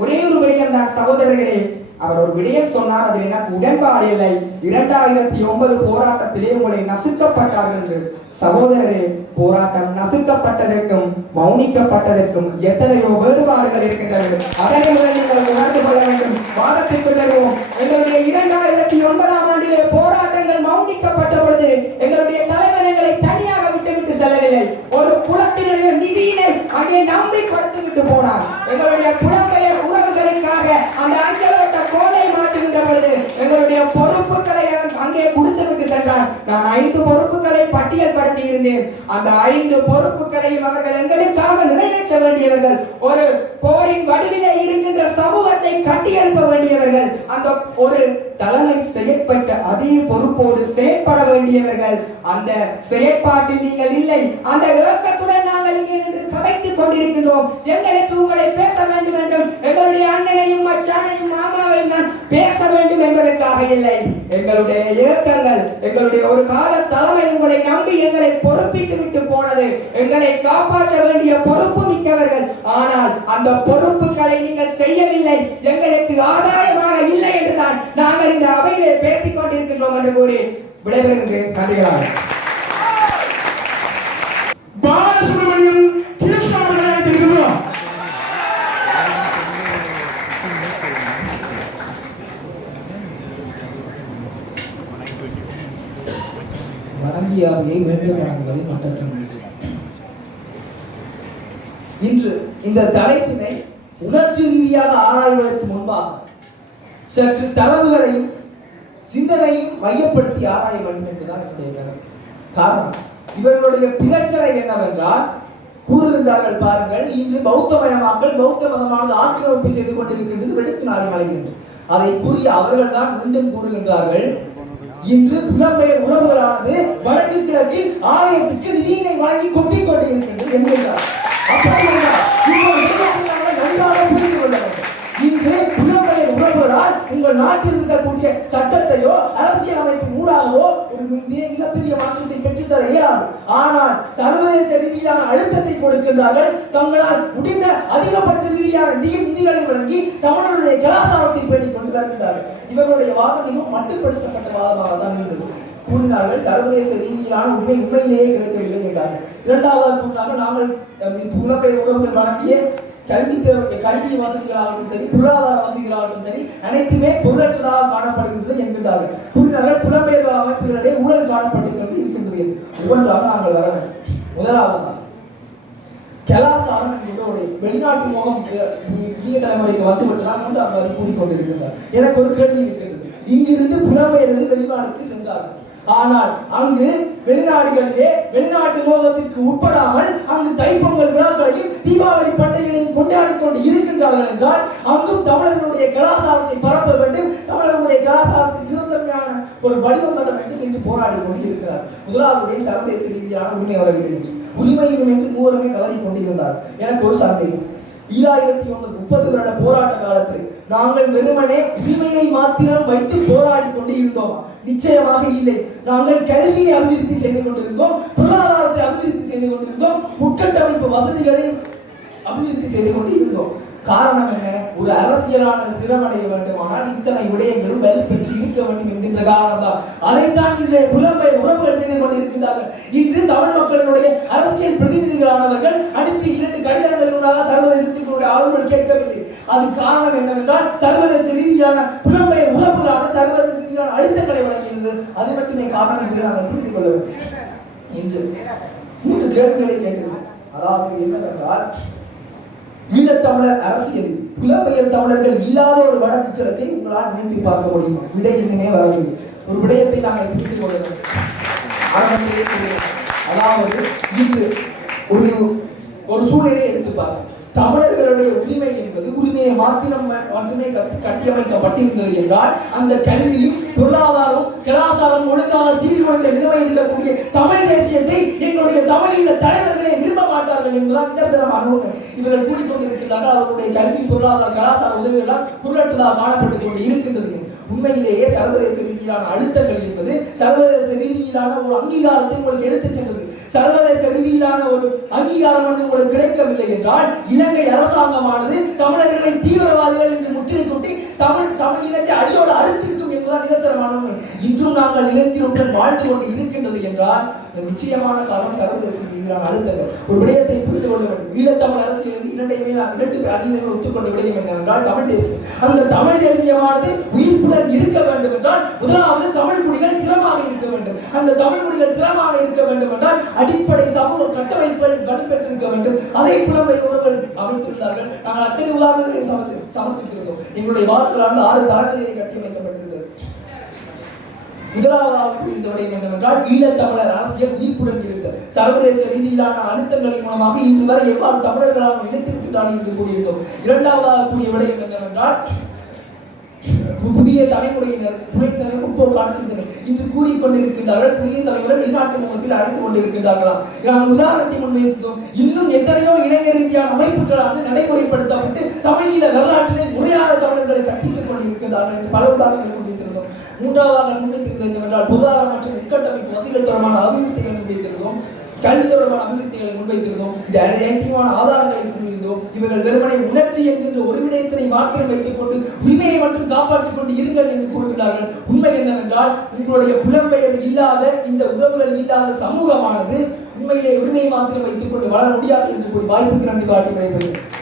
ஒரே ஒரு விடயம் தான் சகோதரர்களே, அவர் ஒரு விடயம் சொன்னார், அதில் எனக்கு உடன்பாடு இல்லை. 2009 போராட்டத்திலே உங்களை நசுக்கப்பட்டார்கள் என்று. சகோதரரே, போராட்டம் நசுக்கப்பட்டதற்கும் மௌனிக்கப்பட்டதற்கும் எத்தனையோ வேறுபாடுகள் இருக்கின்றது. அதனை முதல் நீங்கள் உணர்ந்து கொள்ள வேண்டும். வாதத்திற்கு வருவோம். எங்களுடைய 2009ஆம் ஆண்டிலே போராட்டங்கள் மௌனிக்கப்பட்ட பொழுது எங்களுடைய தலைவர்களை தனியாக விட்டுவிட்டு செல்லவில்லை. ஒரு புலத்தினுடைய நிதியினை அங்கே நம்பி கொடுத்து விட்டு போனார். எங்களுடைய புலம்பெயர் உறவுகளுக்காக அந்த அஞ்சலோட்ட கோலை மாற்றுகின்ற பொழுது எங்களுடைய பொறுப்புகளை அங்கே கொடுத்து விட்டு சென்றார். நான் 5 பொறுப்புகளை பட்டியல் படுத்தி இருந்தேன். அந்த 5 பொறுப்புகளையும் அவர்கள் எங்களுக்காக நிறைவேற்ற வேண்டியவர்கள். ஒரு போரின் வடிவிலே இருக்கின்ற சமூகத்தை கட்டியெழுப்ப வேண்டியவர்கள். அந்த ஒரு தலைமை செயற்பட்ட அதே பொறுப்போடு செயற்பட வேண்டியவர்கள். அந்த செயற்பாட்டில் நீங்கள் இல்லை. அந்த இலக்கத்துடன் நாங்கள் இங்கே நின்று கதைத்துக் கொண்டிருக்கின்றோம். எங்களுக்கு உங்களை பேச வேண்டும் என்றும் எங்களுடைய அண்ணனையும் மச்சானையும் மாமாவையும் நான் பேச வேண்டும் என்பதற்காக இல்லை. எங்களுடைய இயக்கங்கள், எங்களுடைய ஒரு கால தலைமை உங்களை நம்பி எங்களை பொறுப்பித்து விட்டு போனது. எங்களை காப்பாற்ற வேண்டிய பொறுப்பு மிக்கவர்கள். ஆனால் அந்த பொறுப்புகளை நீங்கள் செய்யவில்லை. எங்களுக்கு ஆதாயமாக இல்லை என்றுதான் நாங்கள் இந்த அவையிலே பேசிக் கொண்டிருக்கின்றோம் என்று கூறி விடைபெறுகின்றேன். நன்றிகளாக. பாலசுப்ரமணியம் திருச்சிராப்பள்ளியில் வழங்கிய அவையை மீண்டும் வழங்குவதில் மட்டற்ற நன்றி. இன்று இந்த தலைப்பினை உணர்ச்சி ரீதியாக ஆராய்வதற்கு முன்பாக சற்று தரவுகளையும் சிந்தனையும் மையப்படுத்தி ஆராய வேண்டும் என்பதுதான் என்னுடைய காரணம். இவர்களுடைய பிரச்சனை என்னவென்றால் கூறுகின்றார்கள் பாருங்கள், இன்று பௌத்தமயமாக்கல் பௌத்த மதமானது ஆக்கிரமிப்பு செய்து கொண்டிருக்கின்றது, வெடுக்கு நாளை மலைகின்றது. அதை கூறிய அவர்கள் தான் மீண்டும் கூறுகின்றார்கள், இன்று புலம்பெயர் உறவுகளானது வடக்கு கிழக்கில் ஆலயத்துக்கு நிதியினை வழங்கி கொட்டிக் கொண்டிருக்கின்றது என்கின்றார். அப்படி என்றால் நன்றாக புரிந்து கொள்ள வேண்டும். இன்று புலம்பெயர் உறவுகளால் உங்கள் நாட்டில் இருக்கக்கூடிய சட்டத்தையோ அரசியல் அமைப்பின் ஊடாகவோ ஒரு மிகப்பெரிய மாற்றத்தை பெற்றுத்தர இயலாது. ஆனால் சர்வதேச ரீதியிலான அழுத்தத்தை கொடுக்கின்றார்கள். தங்களால் முடிந்த அதிகபட்ச ரீதியான நிதிகளை வழங்கி தமிழர்களுடைய கலாச்சாரத்தை பேணிக் கொண்டு வருகின்றார்கள். இவர்களுடைய வாதம் மிகவும் மட்டுப்படுத்தப்பட்ட வாதமாக தான் இருந்தது. கூறினார்கள் சர்வதேச ரீதியிலான உண்மையிலேயே கிடைக்கவில்லை என்றார்கள். இரண்டாவது கூறினார்கள், நாங்கள் புலம்பெயர் உறவுகள் வழங்கிய கல்வி வசதிகளாகட்டும் சரி, பொருளாதார வசதிகளாகட்டும் சரி, அனைத்துமே பொருளற்றதாக காணப்படுகின்றது என்கின்றார்கள். கூறினார்கள் புலம்பெயர் அமைப்புகளிடையே ஊழல் காணப்பட்டுக் கொண்டு இருக்கின்றது. ஒவ்வொன்றாக நாங்கள் வர வேண்டும். முதலாவதாக கலாச்சாரம் என்கின்ற வெளிநாட்டு மோகம் புதிய தலைமுறைக்கு வந்துவிட்டதாக அதை கூறிக்கொண்டிருக்கின்றார். எனக்கு ஒரு கேள்வி இருக்கின்றது. இங்கிருந்து புலம்பெயர்ந்து வெளிநாடுக்கு சென்றார்கள். ஆனால் அங்கு வெளிநாடுகளிலே வெளிநாட்டு மோகத்திற்கு உட்படாமல் அங்கு தைப்பொங்கல் விழாக்களையும் தீபாவளி பண்டிகைகளையும் கொண்டாடி கொண்டு இருக்கின்றார்கள் என்றால் அங்கும் தமிழர்களுடைய கலாச்சாரத்தை பரப்ப வேண்டும், தமிழர்களுடைய கலாச்சாரத்தை சிறந்தன்மையான ஒரு வடிவம் தர வேண்டும் என்று போராடி கொண்டு இருக்கிறார். முதலாவதுடைய சர்வதேச ரீதியான உரிமை வரவில்லை என்று உரிமை என்று மூவருமே கவலை கொண்டிருந்தார். எனக்கு ஒரு சந்தேகம், 2030 வருட போராட்ட காலத்தில் நாங்கள் வெறுமனே உரிமையை மாத்திரம் வைத்து போராடி கொண்டு இருந்தோம்? நிச்சயமாக இல்லை. நாங்கள் கல்வியை அபிவிருத்தி செய்து கொண்டிருந்தோம், பொருளாதாரத்தை அபிவிருத்தி செய்து கொண்டிருந்தோம், உட்கட்டமைப்பு வசதிகளை அபிவிருத்தி செய்து கொண்டு இருந்தோம். காரணம் என்ன? ஒரு அரசியலான ஸ்திரமடைய வேண்டுமானால் இத்தனை விடயங்களும் வலுப்பெற்று இருக்க வேண்டும் என்கின்ற காரணம் தான். அதைத்தான் இன்றைய புலம்பெயர் உறவுகள் செய்து கொண்டிருக்கின்றார்கள். இன்று தமிழ் மக்களினுடைய அரசியல் பிரதிநிதிகளானவர்கள் அடுத்து 2 கடிதங்களினூடாக சர்வதேசத்தினுடைய ஆளுநர்கள் கேட்கவில்லை. அது காரணம் என்னவென்றால் சர்வதேச ரீதியான புலம்பெயர் உறவுகளான சர்வதேச ரீதியான அழுத்தங்களை வழங்கியது. அது மட்டுமே காரணம் என்பதை நாங்கள் புரிந்து கொள்ள வேண்டும். இன்று 3 கேள்விகளை கேட்கிறோம். அதாவது என்னவென்றால், ஈழத்தமிழர் அரசியலில் புலம்பெயர் தமிழர்கள் இல்லாத ஒரு வடக்கு கிழக்கை உங்களால் நினைத்து பார்க்க முடியுமா? விடை இன்னுமே வரவில்லை. ஒரு விடயத்தை நாங்கள் புரிந்து கொள்ள வேண்டும். அதாவது இன்று ஒரு சூழ்நிலையை எடுத்து பார்க்க, தமிழர்களுடைய உரிமை என்பது உரிமையை மட்டுமே கட்டியமைக்கப்பட்டிருந்தது என்றால் அந்த கல்வியும் பொருளாதாரம் கலாச்சாரம் ஒழுங்காக சீர்குலைந்த நிலைமை இருக்கக்கூடிய தமிழ் தேசியத்தை எங்களுடைய தமிழீழ தலைவர்களே விரும்ப மாட்டார்கள் என்பதுதான் நிதர்சனமான உண்மை. இவர்கள் கூறிக்கொண்டிருக்கிறார்கள் அவர்களுடைய கல்வி பொருளாதார கலாச்சார உதவிகளால் பொருளற்றதாக காணப்பட்டுக் கொண்டு இருக்கின்றது. உண்மையிலேயே சர்வதேச ரீதியிலான அழுத்தங்கள் என்பது சர்வதேச ரீதியிலான ஒரு அங்கீகாரத்தை உங்களுக்கு எடுத்துச் சென்றது. சர்வதேச ரீதியிலான ஒரு அங்கீகாரம் உங்களுக்கு கிடைக்கவில்லை என்றால் இலங்கை அரசாங்கமானது தமிழர்களை தீவிரவாதிகள் என்று முத்திரை குட்டி தமிழ் இனத்தை அடியோடு அறுத்திருக்கும் என்பதுதான் நிதர்சனமான உண்மை. இன்றும் நாங்கள் நிலைத்திருடன் வாழ்ந்து கொண்டு இருக்கின்றது என்றால் நிச்சயமான காரணம் சர்வதேச ரீதியிலான அழுத்தங்கள். ஒரு விடயத்தை புரிந்து கொள்ள வேண்டும். ஈழத்தமிழ் அரசியல் இரண்டு அணியினரை ஒத்துக்கொண்ட விடயம் என்னவென்றால் தமிழ் தேசியம். அந்த தமிழ் தேசியமானது உயிர்ப்புடன் இருக்க வேண்டும் என்றால் முதலாவது தமிழ் குடிகள் திறமாக இருக்க வேண்டும். அந்த தமிழ் குடிகள் திறமாக இருக்க வேண்டும் என்றால் அடிப்படை சமூக கட்டமைப்புகள் வலுப்பெற்றிருக்க வேண்டும். அதை புலம்பெயர்ந்தவர்கள் அமைத்திருந்தார்கள். நாங்கள் அத்தனை உதாரணங்களையும் சமர்ப்பித்திருந்தோம். எங்களுடைய வாதங்களால் 6 தளங்களிலே கட்டியமைக்கப்பட்டிருந்தது. முதலாவதாக புரிந்த விடயம் என்னவென்றால் ஈழத்தமிழர் அரசியல் உயிர்ப்புடன் இருந்தது. சர்வதேச ரீதியிலான அழுத்தங்களின் மூலமாக இன்று வரை எவ்வாறு தமிழர்களாக நிலைத்திருக்கின்றார்கள் என்று கூறியிருந்தோம். இரண்டாவதாக கூடிய விடயம் என்னவென்றால் புதிய தலைமுறையினர் துணைத்தலை முற்போக்கான சிந்தனை இன்று கூறிக்கொண்டிருக்கின்றார்கள். புதிய தலைமுறை வெளிநாட்டு முகத்தில் அழைத்துக் கொண்டிருக்கின்றார்களாம். நாங்கள் உதாரணத்தை முன்வைத்தோம். இன்னும் எத்தனையோ இளைஞர் ரீதியான அமைப்புகளால் நடைமுறைப்படுத்தப்பட்டு தமிழீழ வரலாற்றினை முறையாக தமிழர்களை கற்பித்துக் கொண்டிருக்கின்றார்கள் என்று பல உதாரணங்களை முன்வைத்திருந்தோம். மூன்றாவதாக முன்வைத்திருந்தது என்னவென்றால் பொருளாதார மற்றும் உட்கட்டமைப்பு வசதிகள் தொடர்பான அபிவிருத்திகளை முன்வைத்திருந்தோம். கல்வி தொடர்பான அபிவிருத்திகளை முன்வைத்திருந்தோம். இது அனைத்தையுமான ஆதாரங்களை கூறியிருந்தோம். இவர்கள் வெறுமனை உணர்ச்சி என்கின்ற ஒரு விடயத்தினை மாற்றம் வைத்துக் கொண்டு உரிமையை மட்டும் காப்பாற்றிக் கொண்டு இருங்கள் என்று கூறுகிறார்கள். உண்மை என்னவென்றால் உங்களுடைய புலம்பெயர் இல்லாத இந்த உறவுகள் இல்லாத சமூகமானது உண்மையிலே உரிமையை மாத்திரம் வைத்துக் கொண்டு வளர முடியாது என்று கூறி வாய்ப்புக்கு நன்றி காட்டி விடைபெறுகிறேன்.